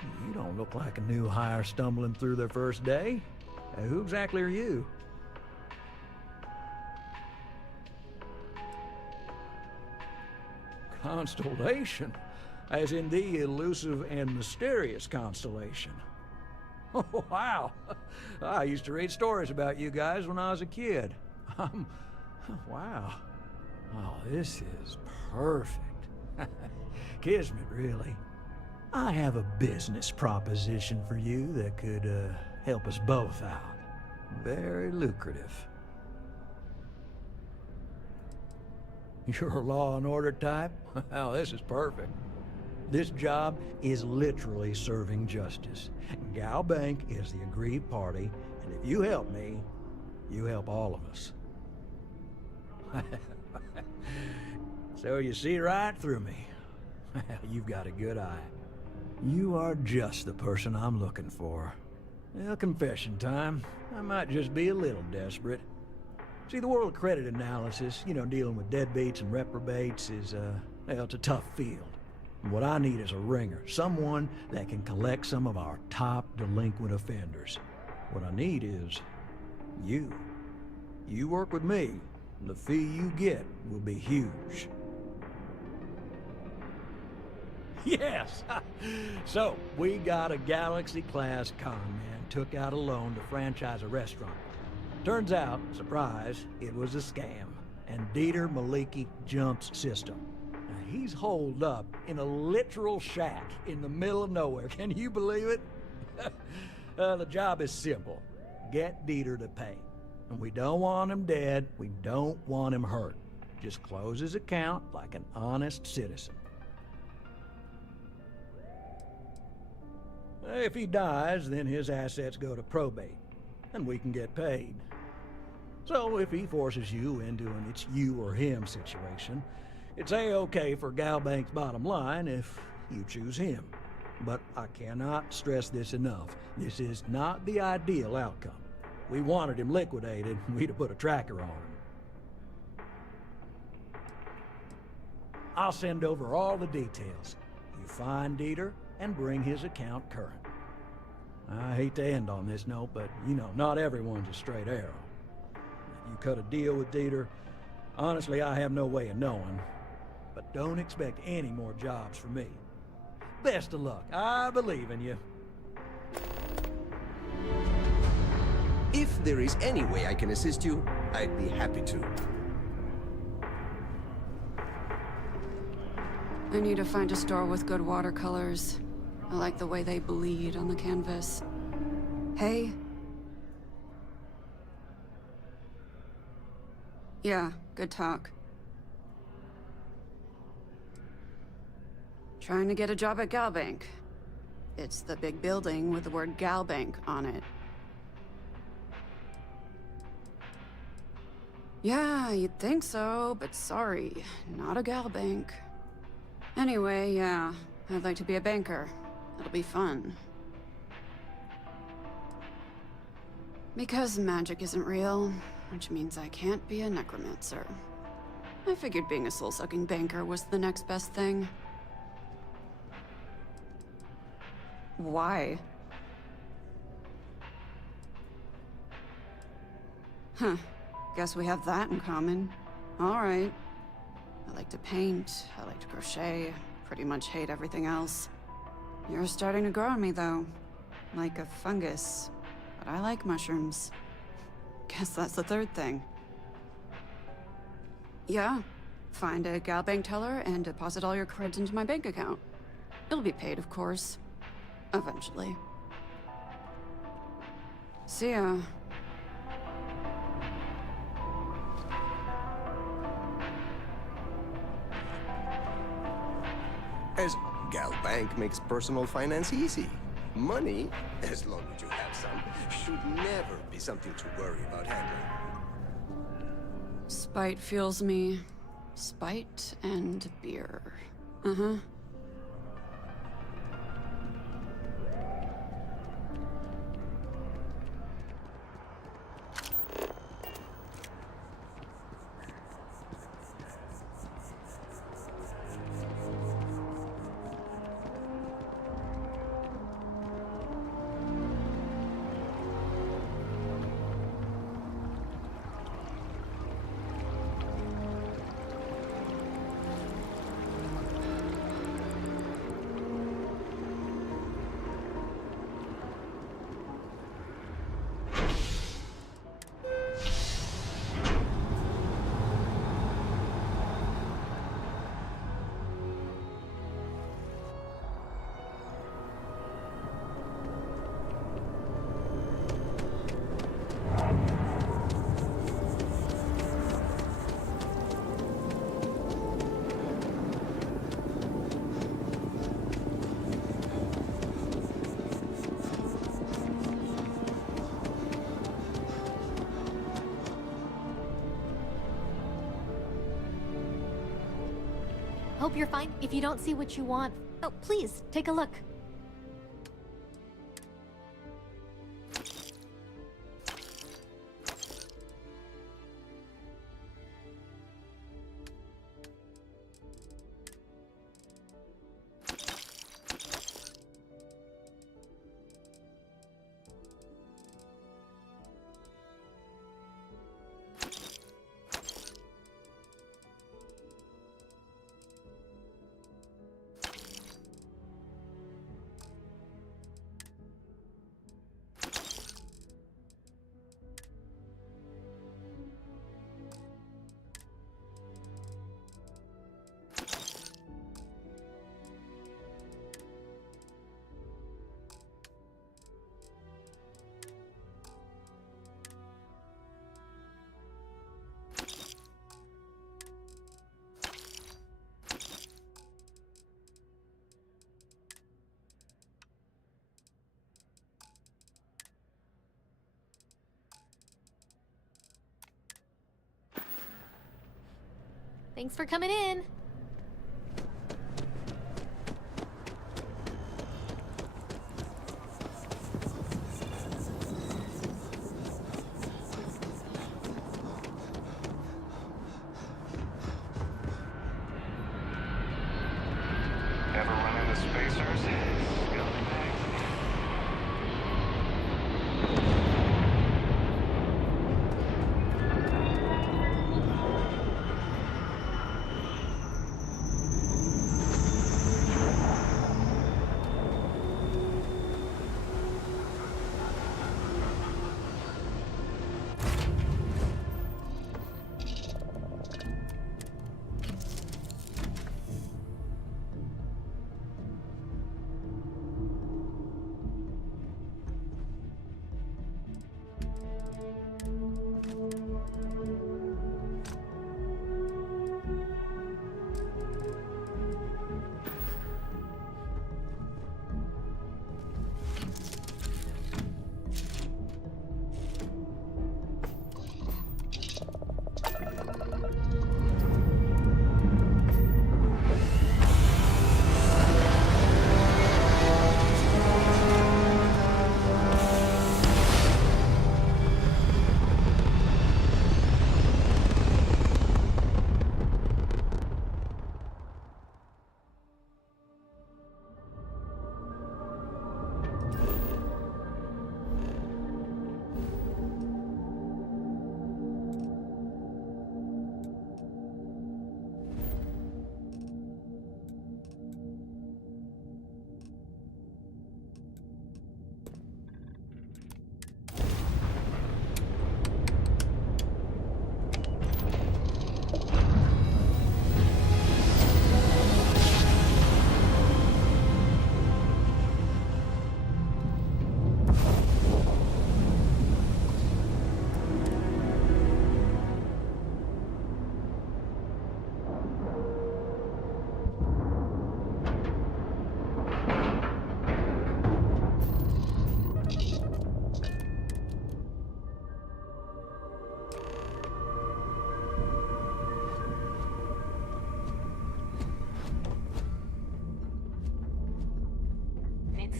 and you don't look like a new hire stumbling through their first day. Who exactly are you? Constellation? As in the elusive and mysterious constellation. Oh, wow. I used to read stories about you guys when I was a kid. Wow. Oh, this is perfect. Kismet, really. I have a business proposition for you that could help us both out. Very lucrative. You're a law and order type? Well, this is perfect. This job is literally serving justice. Gal Bank is the aggrieved party, and if you help me, you help all of us. So you see right through me. You've got a good eye. You are just the person I'm looking for. Well, confession time. I might just be a little desperate. See, the world of credit analysis, dealing with deadbeats and reprobates is, well, it's a tough field. What I need is a ringer, someone that can collect some of our top delinquent offenders. What I need is you. You work with me, and the fee you get will be huge. Yes! So, we got a Galaxy-class con man took out a loan to franchise a restaurant. Turns out, surprise, it was a scam, and Dieter Maliki jumps system. He's holed up in a literal shack in the middle of nowhere. Can you believe it? The job is simple. Get Dieter to pay. And we don't want him dead. We don't want him hurt. Just close his account like an honest citizen. If he dies, then his assets go to probate, and we can get paid. So if he forces you into an it's you or him situation, it's A-okay for Galbank's bottom line if you choose him. But I cannot stress this enough. This is not the ideal outcome. We wanted him liquidated, we'd have put a tracker on him. I'll send over all the details. You find Dieter and bring his account current. I hate to end on this note, but not everyone's a straight arrow. If you cut a deal with Dieter, honestly, I have no way of knowing. But don't expect any more jobs from me. Best of luck. I believe in you. If there is any way I can assist you, I'd be happy to. I need to find a store with good watercolors. I like the way they bleed on the canvas. Hey? Yeah, good talk. Trying to get a job at Galbank. It's the big building with the word Galbank on it. Yeah, you'd think so, but sorry, not a Galbank. Anyway, yeah, I'd like to be a banker. It'll be fun. Because magic isn't real, which means I can't be a necromancer. I figured being a soul-sucking banker was the next best thing. Why? Huh. Guess we have that in common. Alright. I like to paint, I like to crochet, pretty much hate everything else. You're starting to grow on me, though. Like a fungus. But I like mushrooms. Guess that's the third thing. Yeah. Find a Galbank teller and deposit all your creds into my bank account. It'll be paid, of course. Eventually. See ya. As Galbank makes personal finance easy. Money, as long as you have some, should never be something to worry about handling. Spite fuels me. Spite and beer. Uh-huh. Hope you're fine. If you don't see what you want... Oh, please, take a look. Thanks for coming in. Ever run into spacers?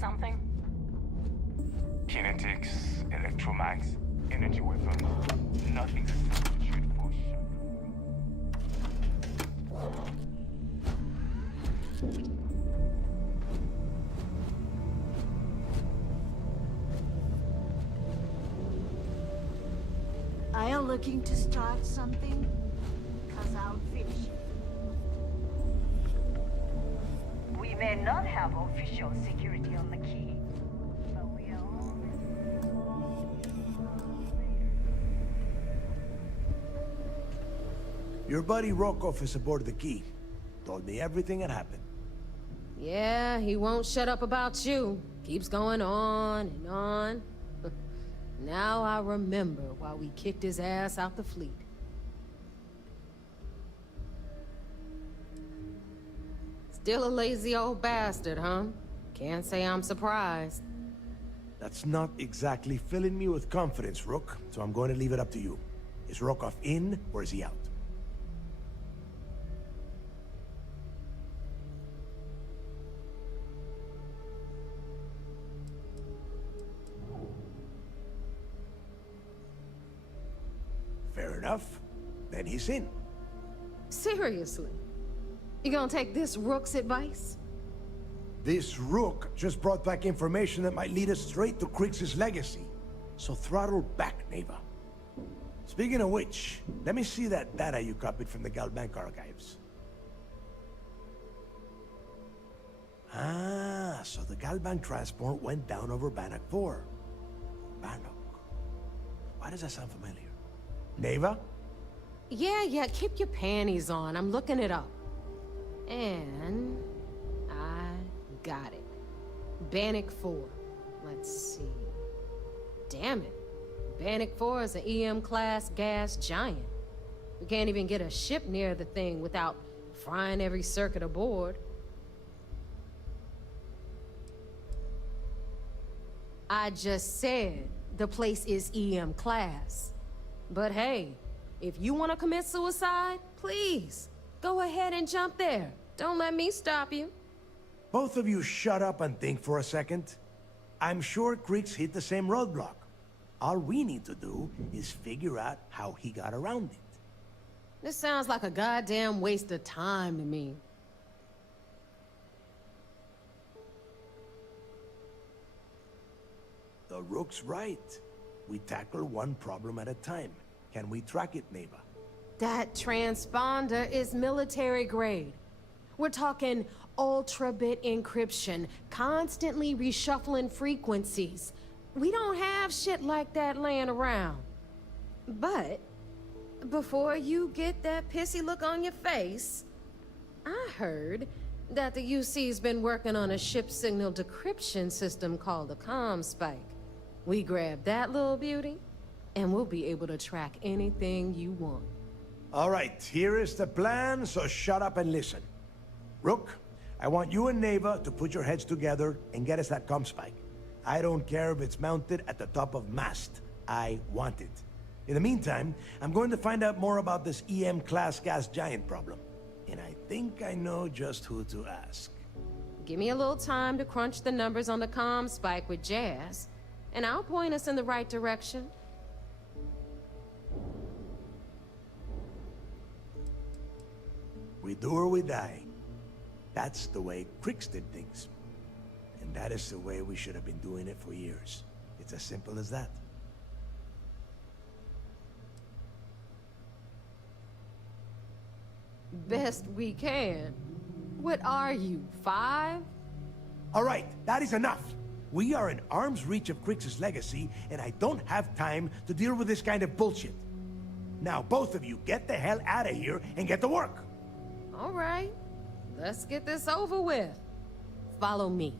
Something? Kinetics, electromags, energy weapons. Nothing to substitute for Are you looking to start something? 'Cause I'll finish it. We may not have official security on the key, but we are always... Your buddy Rokov is aboard the key. Told me everything that happened. Yeah, he won't shut up about you. Keeps going on and on. Now I remember why we kicked his ass out the fleet. Still a lazy old bastard, huh? Can't say I'm surprised. That's not exactly filling me with confidence, Rook, so I'm going to leave it up to you. Is Rokov in, or is he out? enough, then he's in. Seriously? You gonna take this Rook's advice? This Rook just brought back information that might lead us straight to Krix's legacy. So throttle back, Neva. Speaking of which, let me see that data you copied from the Galbank archives. Ah, so the Galbank transport went down over Bannock 4. Bannock. Why does that sound familiar? Neva? Yeah, keep your panties on. I'm looking it up. And I got it. Bannock 4. Let's see. Damn it. Bannock 4 is an EM-class gas giant. We can't even get a ship near the thing without frying every circuit aboard. I just said the place is EM-class. But hey, if you want to commit suicide, please, go ahead and jump there. Don't let me stop you. Both of you shut up and think for a second. I'm sure Krix hit the same roadblock. All we need to do is figure out how he got around it. This sounds like a goddamn waste of time to me. The Rook's right. We tackle one problem at a time. Can we track it, Neva? That transponder is military grade. We're talking ultra-bit encryption, constantly reshuffling frequencies. We don't have shit like that laying around. But before you get that pissy look on your face, I heard that the UC's been working on a ship signal decryption system called the ComSpike. We grab that little beauty, and we'll be able to track anything you want. All right, here is the plan, so shut up and listen. Rook, I want you and Neva to put your heads together and get us that ComSpike. I don't care if it's mounted at the top of mast. I want it. In the meantime, I'm going to find out more about this EM-class gas giant problem. And I think I know just who to ask. Give me a little time to crunch the numbers on the ComSpike with Jazz, and I'll point us in the right direction. We do or we die. That's the way Krix did things. And that is the way we should have been doing it for years. It's as simple as that. Best we can. What are you, 5? All right, that is enough. We are in arm's reach of Krix's legacy, and I don't have time to deal with this kind of bullshit. Now, both of you, get the hell out of here and get to work. All right, let's get this over with. Follow me.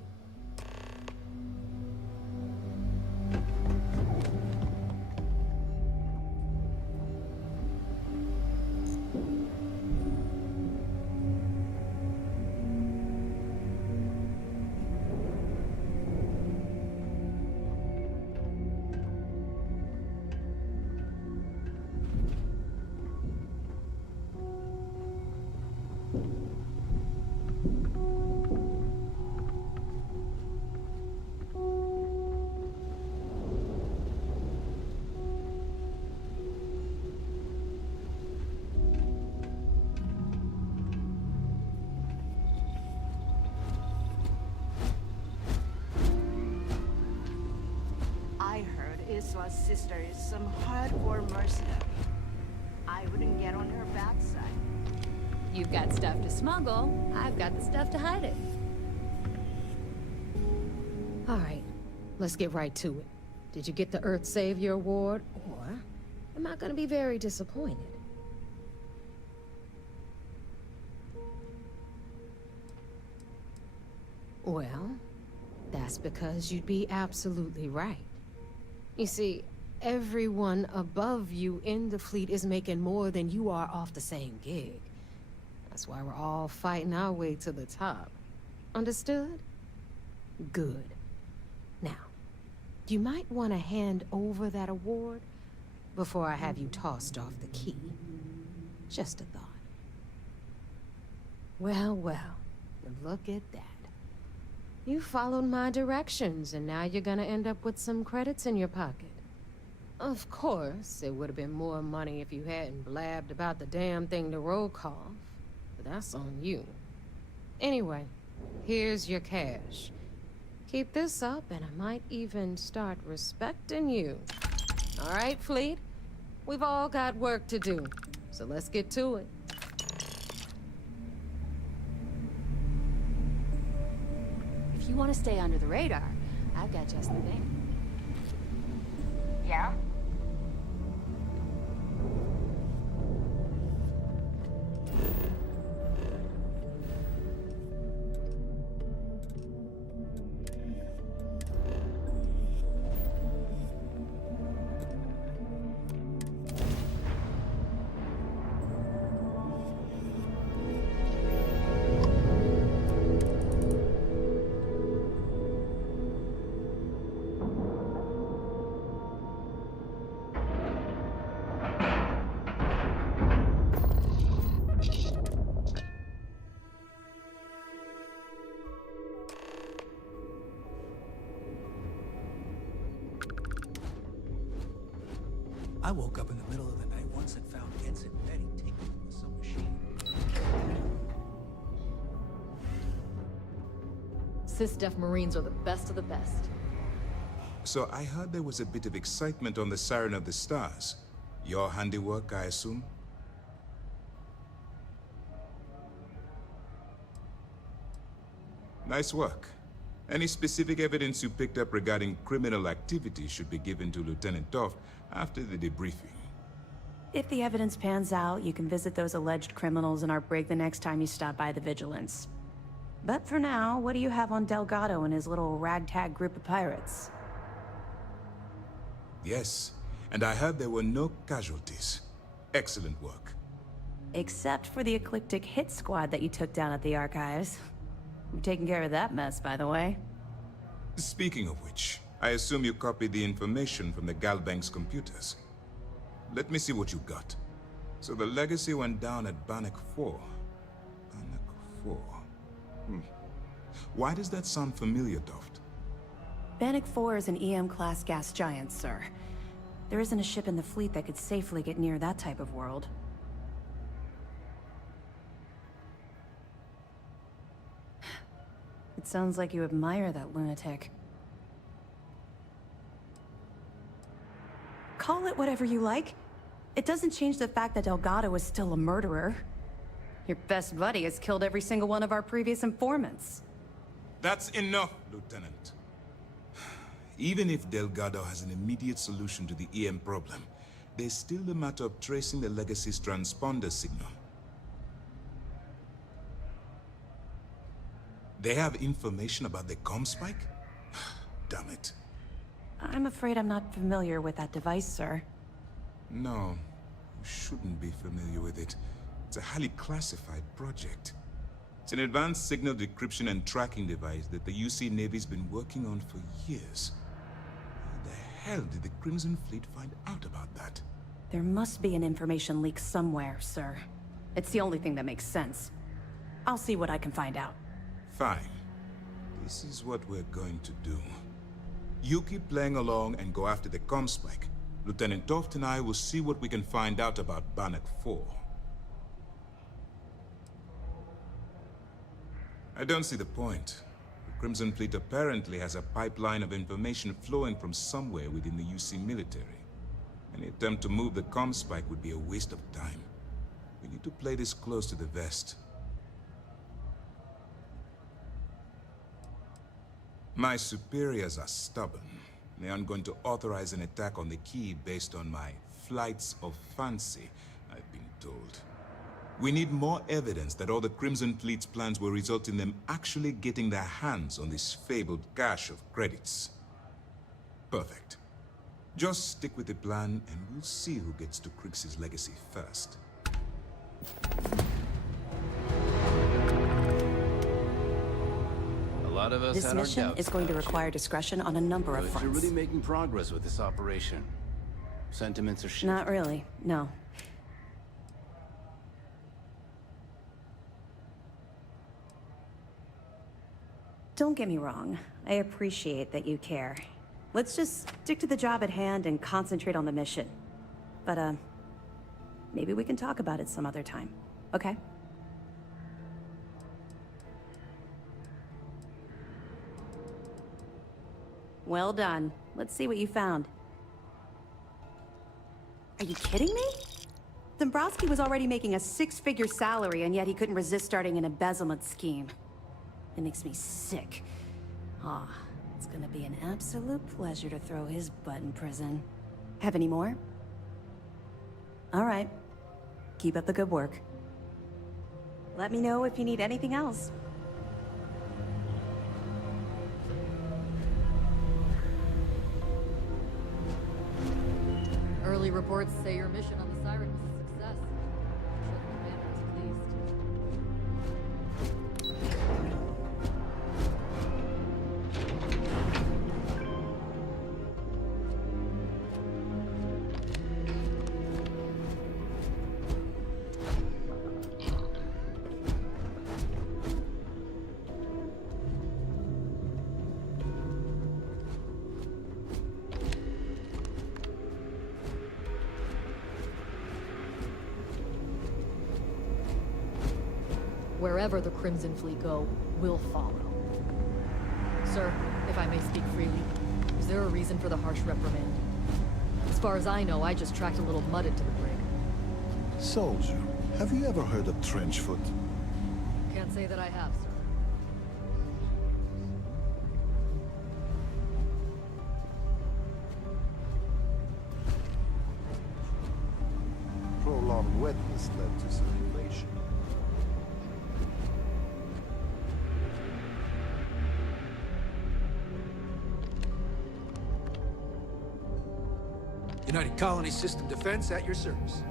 Isla's sister is some hardcore mercenary. I wouldn't get on her bad side. You've got stuff to smuggle. I've got the stuff to hide it. All right, let's get right to it. Did you get the Earth Savior Award, or am I gonna be very disappointed? Well, that's because you'd be absolutely right. You see, everyone above you in the fleet is making more than you are off the same gig. That's why we're all fighting our way to the top. Understood? Good. Now, you might want to hand over that award before I have you tossed off the key. Just a thought. Well, look at that. You followed my directions, and now you're gonna end up with some credits in your pocket. Of course, it would have been more money if you hadn't blabbed about the damn thing to Rokov. But that's on you. Anyway, here's your cash. Keep this up, and I might even start respecting you. All right, Fleet? We've all got work to do, so let's get to it. If you want to stay under the radar, I've got just the thing. Yeah? I woke up in the middle of the night once and found Ensign Betty tinkering with some machine. SysDef Marines are the best of the best. So I heard there was a bit of excitement on the Siren of the Stars. Your handiwork, I assume? Nice work. Any specific evidence you picked up regarding criminal activity should be given to Lieutenant Toft after the debriefing. If the evidence pans out, you can visit those alleged criminals in our brig the next time you stop by the Vigilance. But for now, what do you have on Delgado and his little ragtag group of pirates? Yes, and I heard there were no casualties. Excellent work. Except for the eclectic hit squad that you took down at the archives. I'm taking care of that mess, by the way. Speaking of which, I assume you copied the information from the Galbank's computers. Let me see what you got. So the legacy went down at Bannock 4. Bannock 4. Why does that sound familiar, Toft? Bannock 4 is an EM-class gas giant, sir. There isn't a ship in the fleet that could safely get near that type of world. It sounds like you admire that lunatic. Call it whatever you like. It doesn't change the fact that Delgado is still a murderer. Your best buddy has killed every single one of our previous informants. That's enough, Lieutenant. Even if Delgado has an immediate solution to the EM problem, there's still the matter of tracing the Legacy's transponder signal. They have information about the comm spike? Damn it. I'm afraid I'm not familiar with that device, sir. No, you shouldn't be familiar with it. It's a highly classified project. It's an advanced signal decryption and tracking device that the UC Navy's been working on for years. How the hell did the Crimson Fleet find out about that? There must be an information leak somewhere, sir. It's the only thing that makes sense. I'll see what I can find out. Fine. This is what we're going to do. You keep playing along and go after the comm spike. Lieutenant Toft and I will see what we can find out about Bannock 4. I don't see the point. The Crimson Fleet apparently has a pipeline of information flowing from somewhere within the UC military. Any attempt to move the comm spike would be a waste of time. We need to play this close to the vest. My superiors are stubborn. They aren't going to authorize an attack on the key based on my flights of fancy, I've been told. We need more evidence that all the Crimson Fleet's plans will result in them actually getting their hands on this fabled cache of credits. Perfect. Just stick with the plan and we'll see who gets to Crix's legacy first. A lot of us This had our mission doubts is going to about require discretion on a number of But fronts. you're really making progress with this operation. Sentiments are shifting. Not really, no. Don't get me wrong. I appreciate that you care. Let's just stick to the job at hand and concentrate on the mission. But, maybe we can talk about it some other time, okay? Well done. Let's see what you found. Are you kidding me? Dombrowski was already making a 6-figure salary, and yet he couldn't resist starting an embezzlement scheme. It makes me sick. Ah, it's gonna be an absolute pleasure to throw his butt in prison. Have any more? All right. Keep up the good work. Let me know if you need anything else. Early reports say your mission on the Siren was a success. I'm sure the commander is pleased. Wherever the Crimson Fleet go, we'll follow. Sir, if I may speak freely, is there a reason for the harsh reprimand? As far as I know, I just tracked a little mud into the brig. Soldier, have you ever heard of trenchfoot? Can't say that I have, sir. Prolonged wetness led to circulation. United Colony System Defense at your service.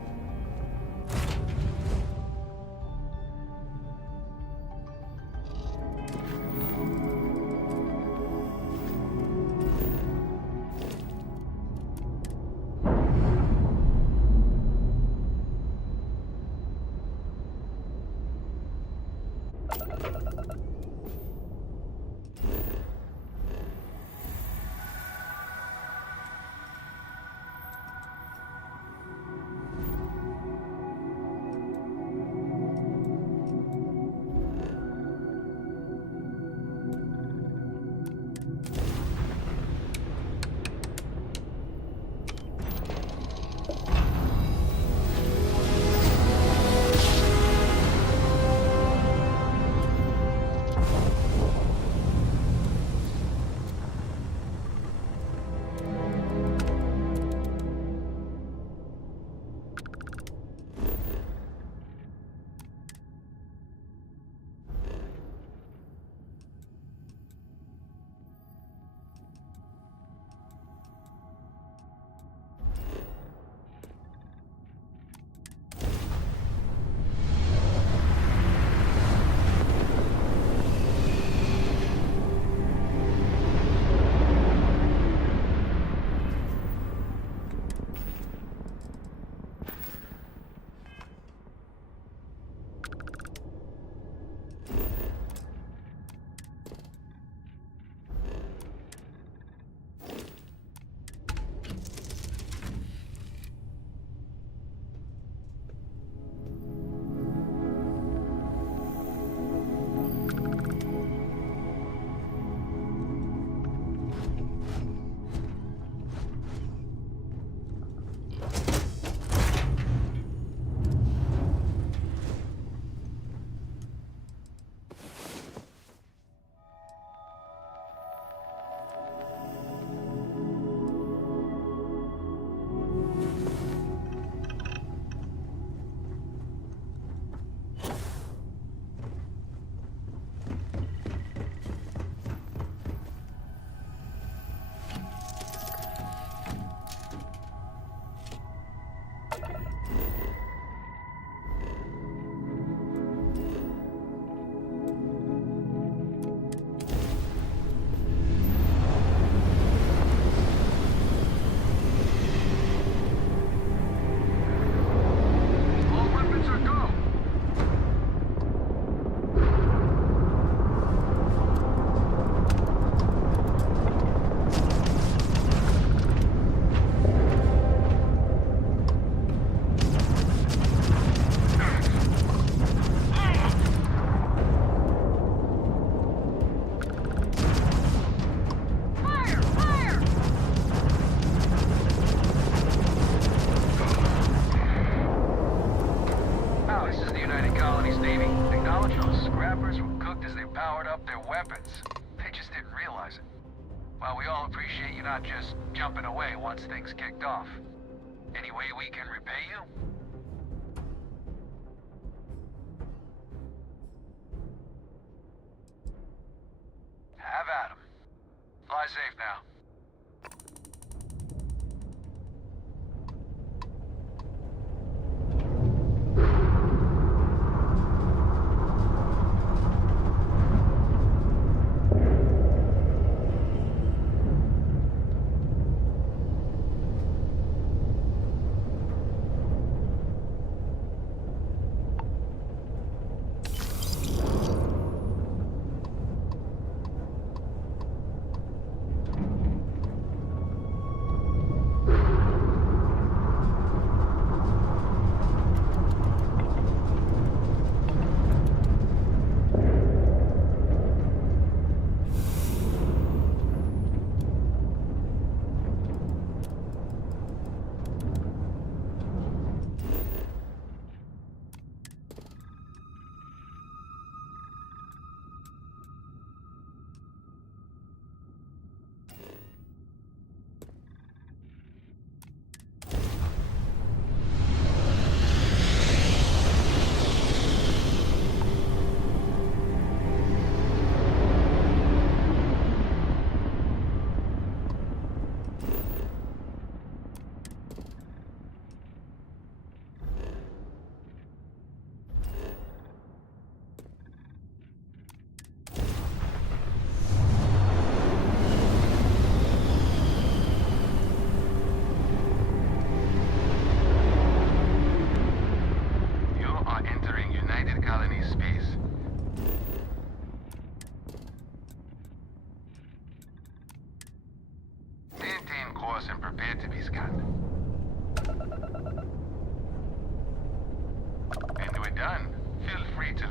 trappers were cooked as they powered up their weapons. They just didn't realize it. Well, we all appreciate you not just jumping away once things kicked off. Any way we can repay you? Have at 'em. Fly safe now. And prepared to be scanned. And we're done. Feel free to...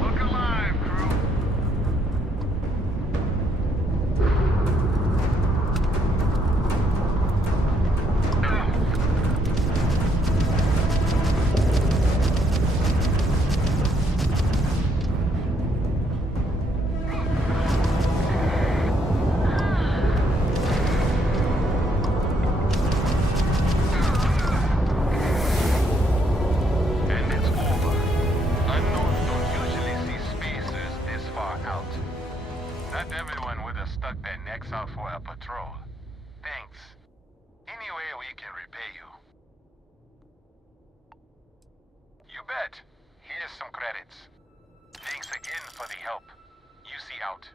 Look alive, crew. Not everyone would have stuck their necks out for a patrol. Thanks. Any way we can repay you. You bet. Here's some credits. Thanks again for the help. You see out.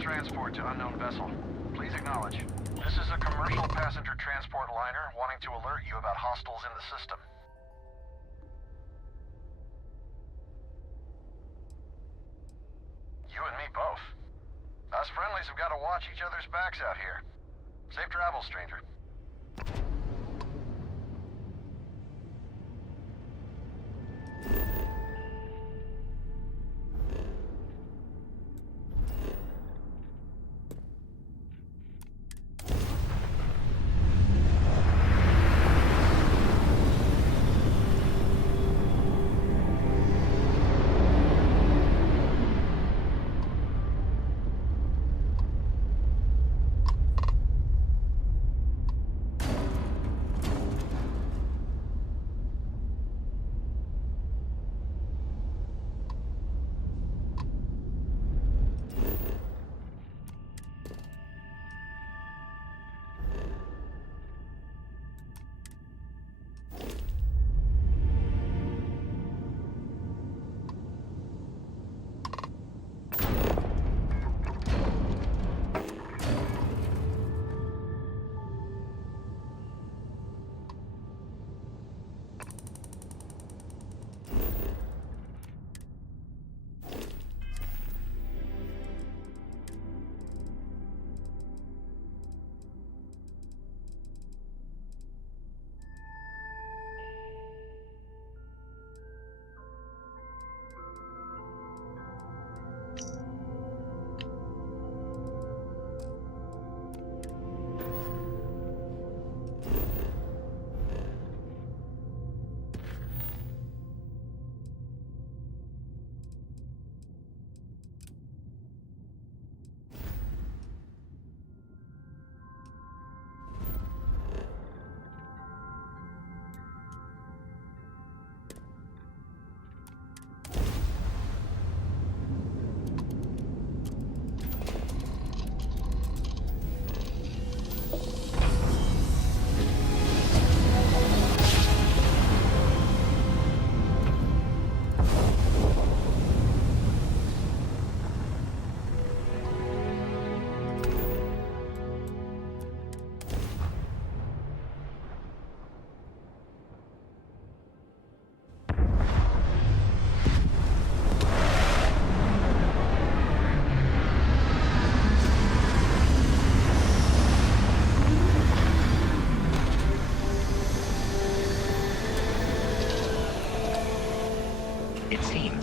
Transport to unknown vessel. Please acknowledge. This is a commercial passenger transport liner wanting to alert you about hostiles in the system. You and me both. Us friendlies have got to watch each other's backs out here. Safe travels, stranger.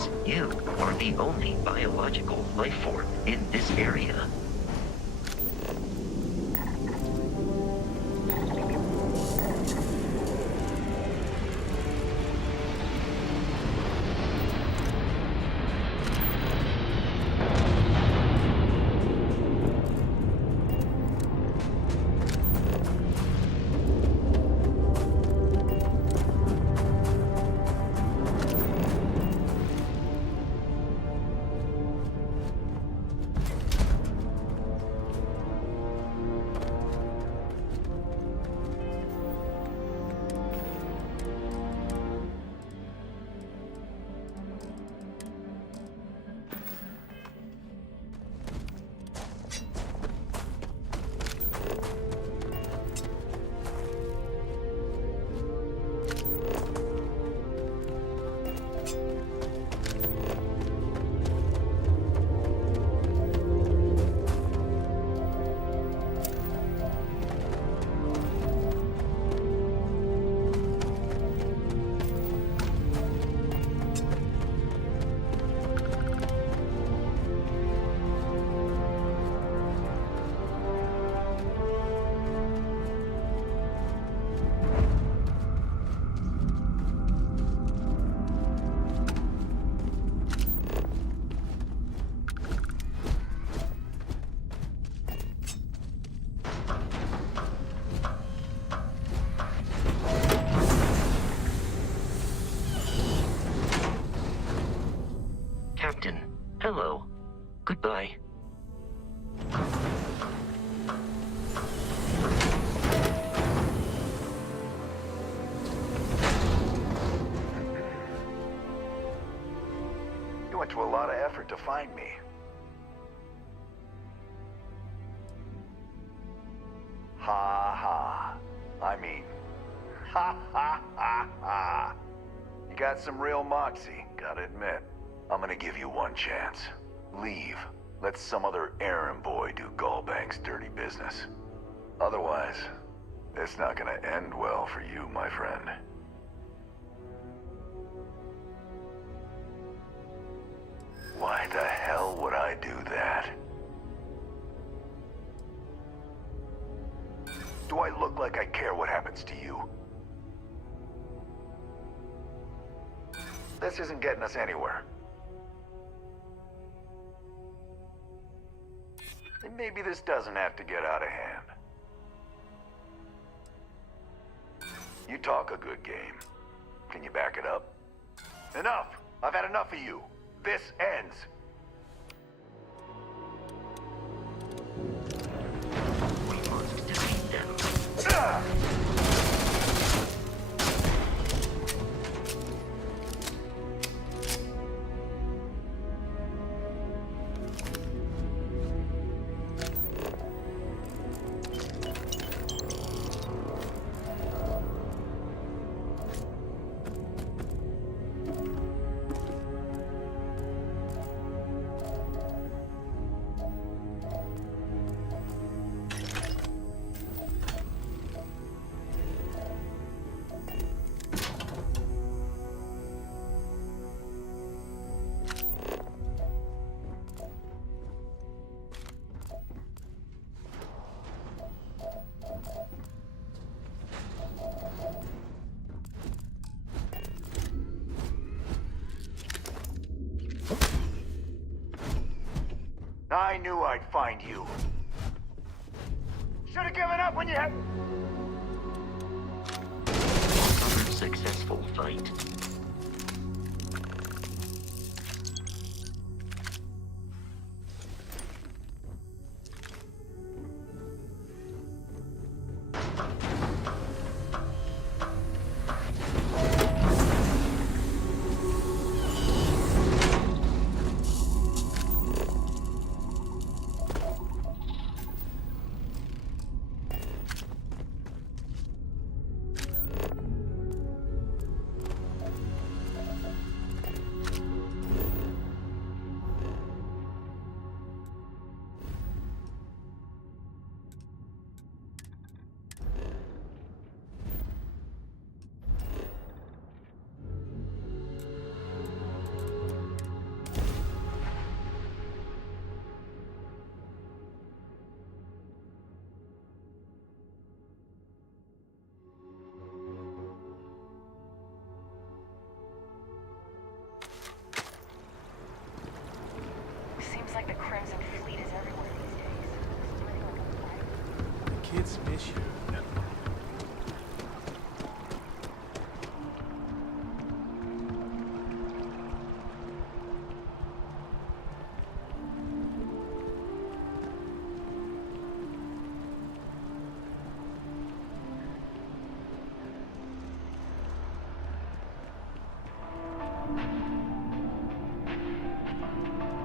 means you are the only biological life form in this area. Captain, hello. Goodbye. You went to a lot of effort to find me. Ha ha. I mean, ha ha ha ha. You got some real moxie, gotta admit. I'm gonna give you one chance. Leave. Let some other errand boy do Gallbank's dirty business. Otherwise, it's not gonna end well for you, my friend. Why the hell would I do that? Do I look like I care what happens to you? This isn't getting us anywhere. And maybe this doesn't have to get out of hand. You talk a good game. Can you back it up? Enough! I've had enough of you. This ends. We must defeat them. I knew I'd find you. Should have given up when you had... Another successful fight. kids miss you.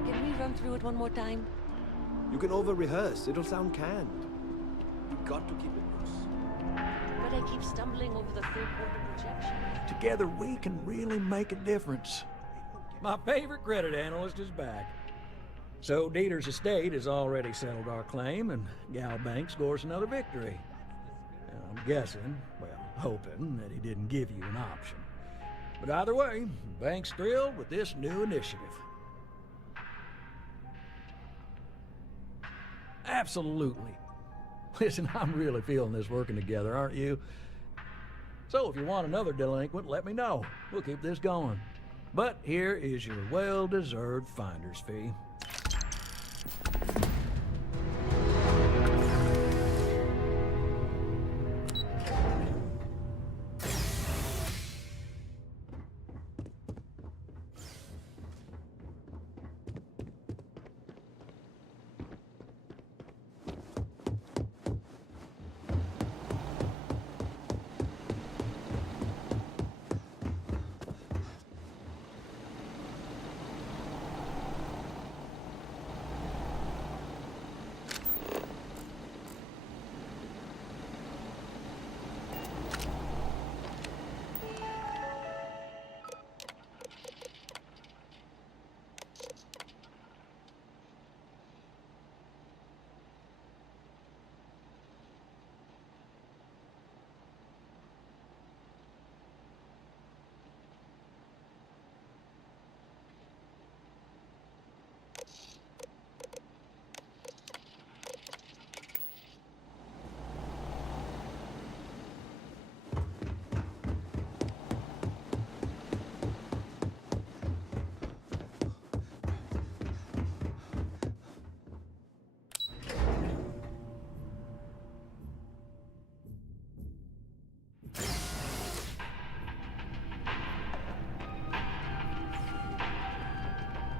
Can we run through it one more time? You can over-rehearse. It'll sound canned. You've got to keep it loose. But I keep stumbling over the third-quarter projection. Together we can really make a difference. My favorite credit analyst is back. So Dieter's estate has already settled our claim, and Gal Bank scores another victory. And I'm guessing, well, hoping, that he didn't give you an option. But either way, the bank's thrilled with this new initiative. Absolutely. Listen, I'm really feeling this working together, aren't you? So if you want another delinquent, let me know. We'll keep this going. But here is your well-deserved finder's fee.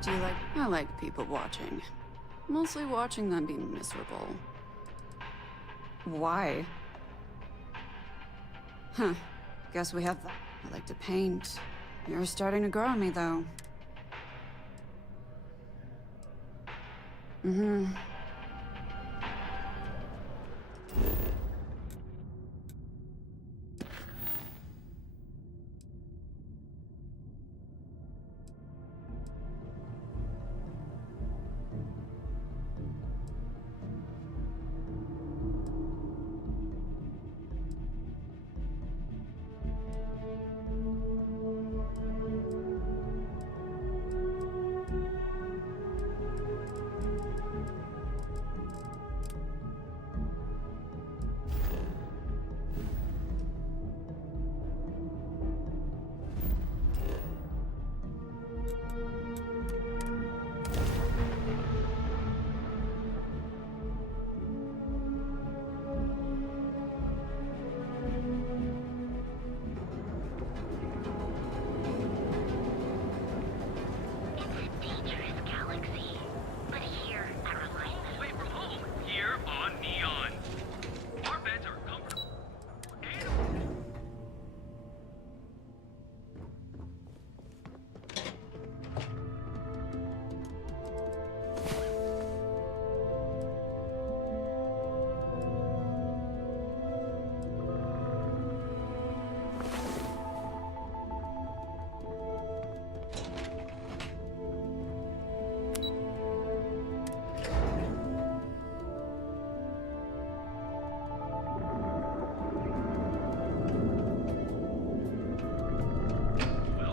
Do you like... I like people watching. Mostly watching them be miserable. Why? Huh. Guess we have that. I like to paint. You're starting to grow on me, though. Mm-hmm.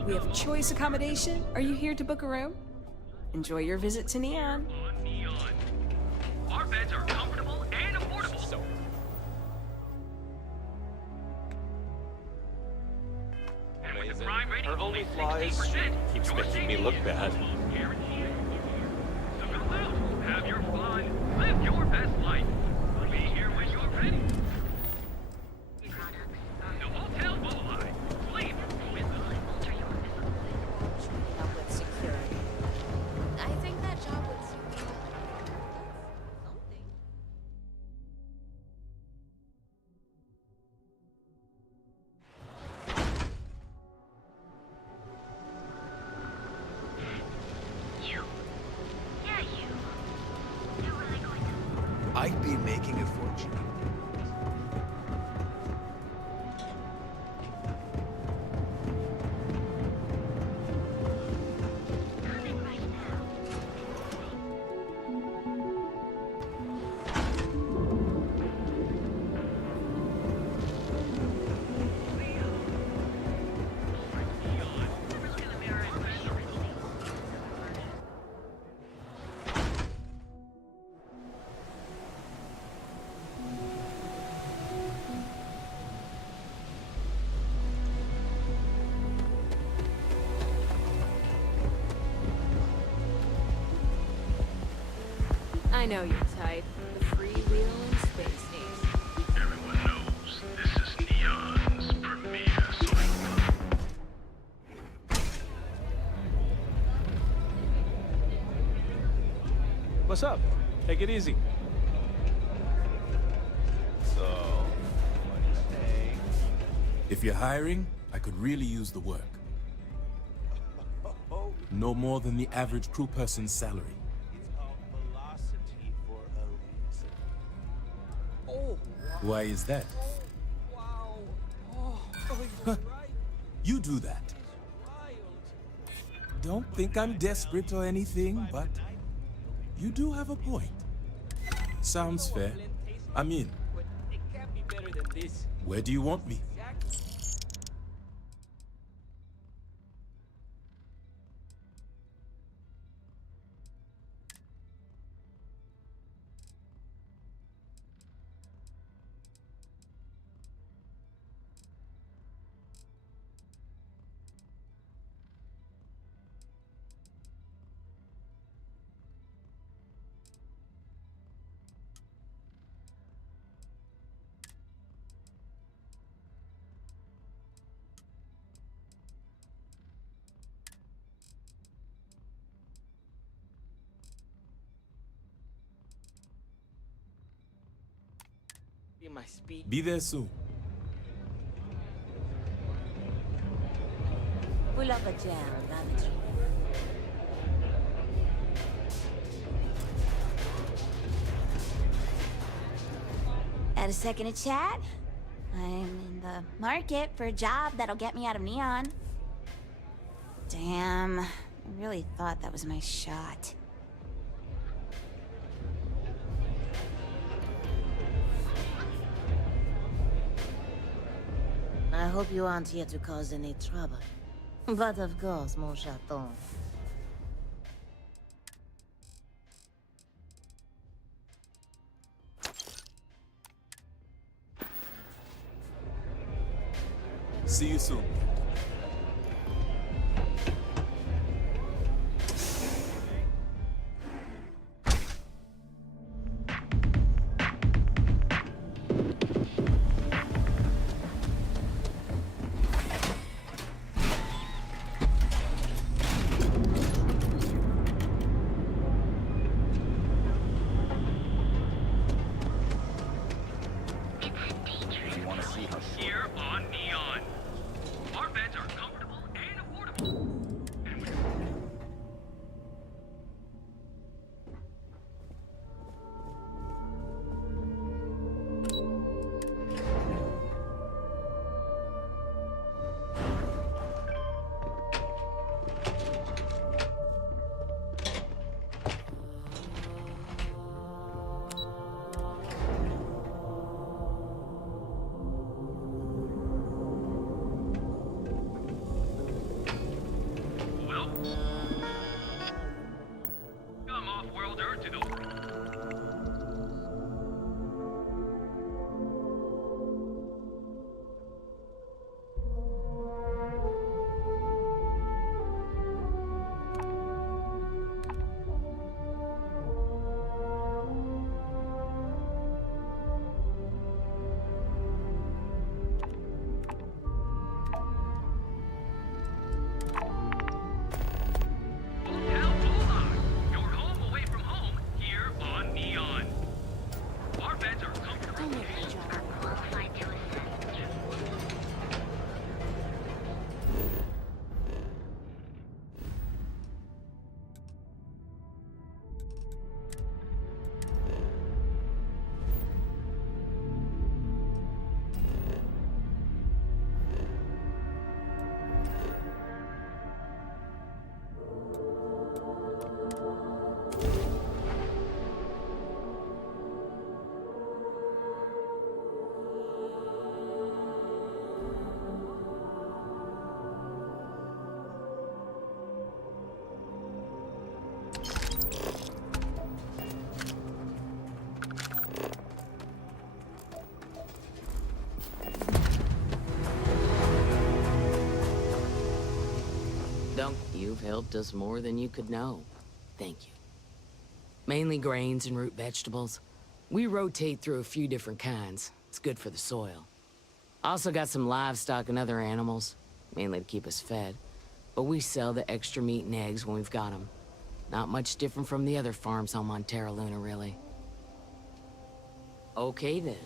We have choice accommodation. Are you here to book a room? Enjoy your visit to Neon. Our beds are comfortable and affordable. So. And with the crime rating Her only only flaw is 16%, keeps your making me safety look is bad. almost guaranteed. So go out, have your fun, live your best life. We'll be here when you're ready. know your type. The freewheeling space ace. Everyone knows this is Neon's premier social club. What's up? Take it easy. So, what do you say? If you're hiring, I could really use the work. No more than the average crew person's salary. It's called velocity for a reason. Oh, wow. Why is that? Wow. Oh, Huh. You do that. Don't think I'm desperate or anything, but you do have a point. Sounds fair. I'm in. It can't be better than this. Where do you want me? My speed. Be there soon. Pull up a chair on the tree. Had a second to chat? I'm in the market for a job that'll get me out of Neon. Damn, I really thought that was my shot. I hope you aren't here to cause any trouble. But of course, mon chaton. See you soon. Here on Neon. Our beds are comfortable and affordable. And we come off-world Earth to the You've helped us more than you could know. Thank you. Mainly grains and root vegetables. We rotate through a few different kinds. It's good for the soil. Also got some livestock and other animals, mainly to keep us fed. But we sell the extra meat and eggs when we've got them. Not much different from the other farms on Montera Luna, really. Okay then.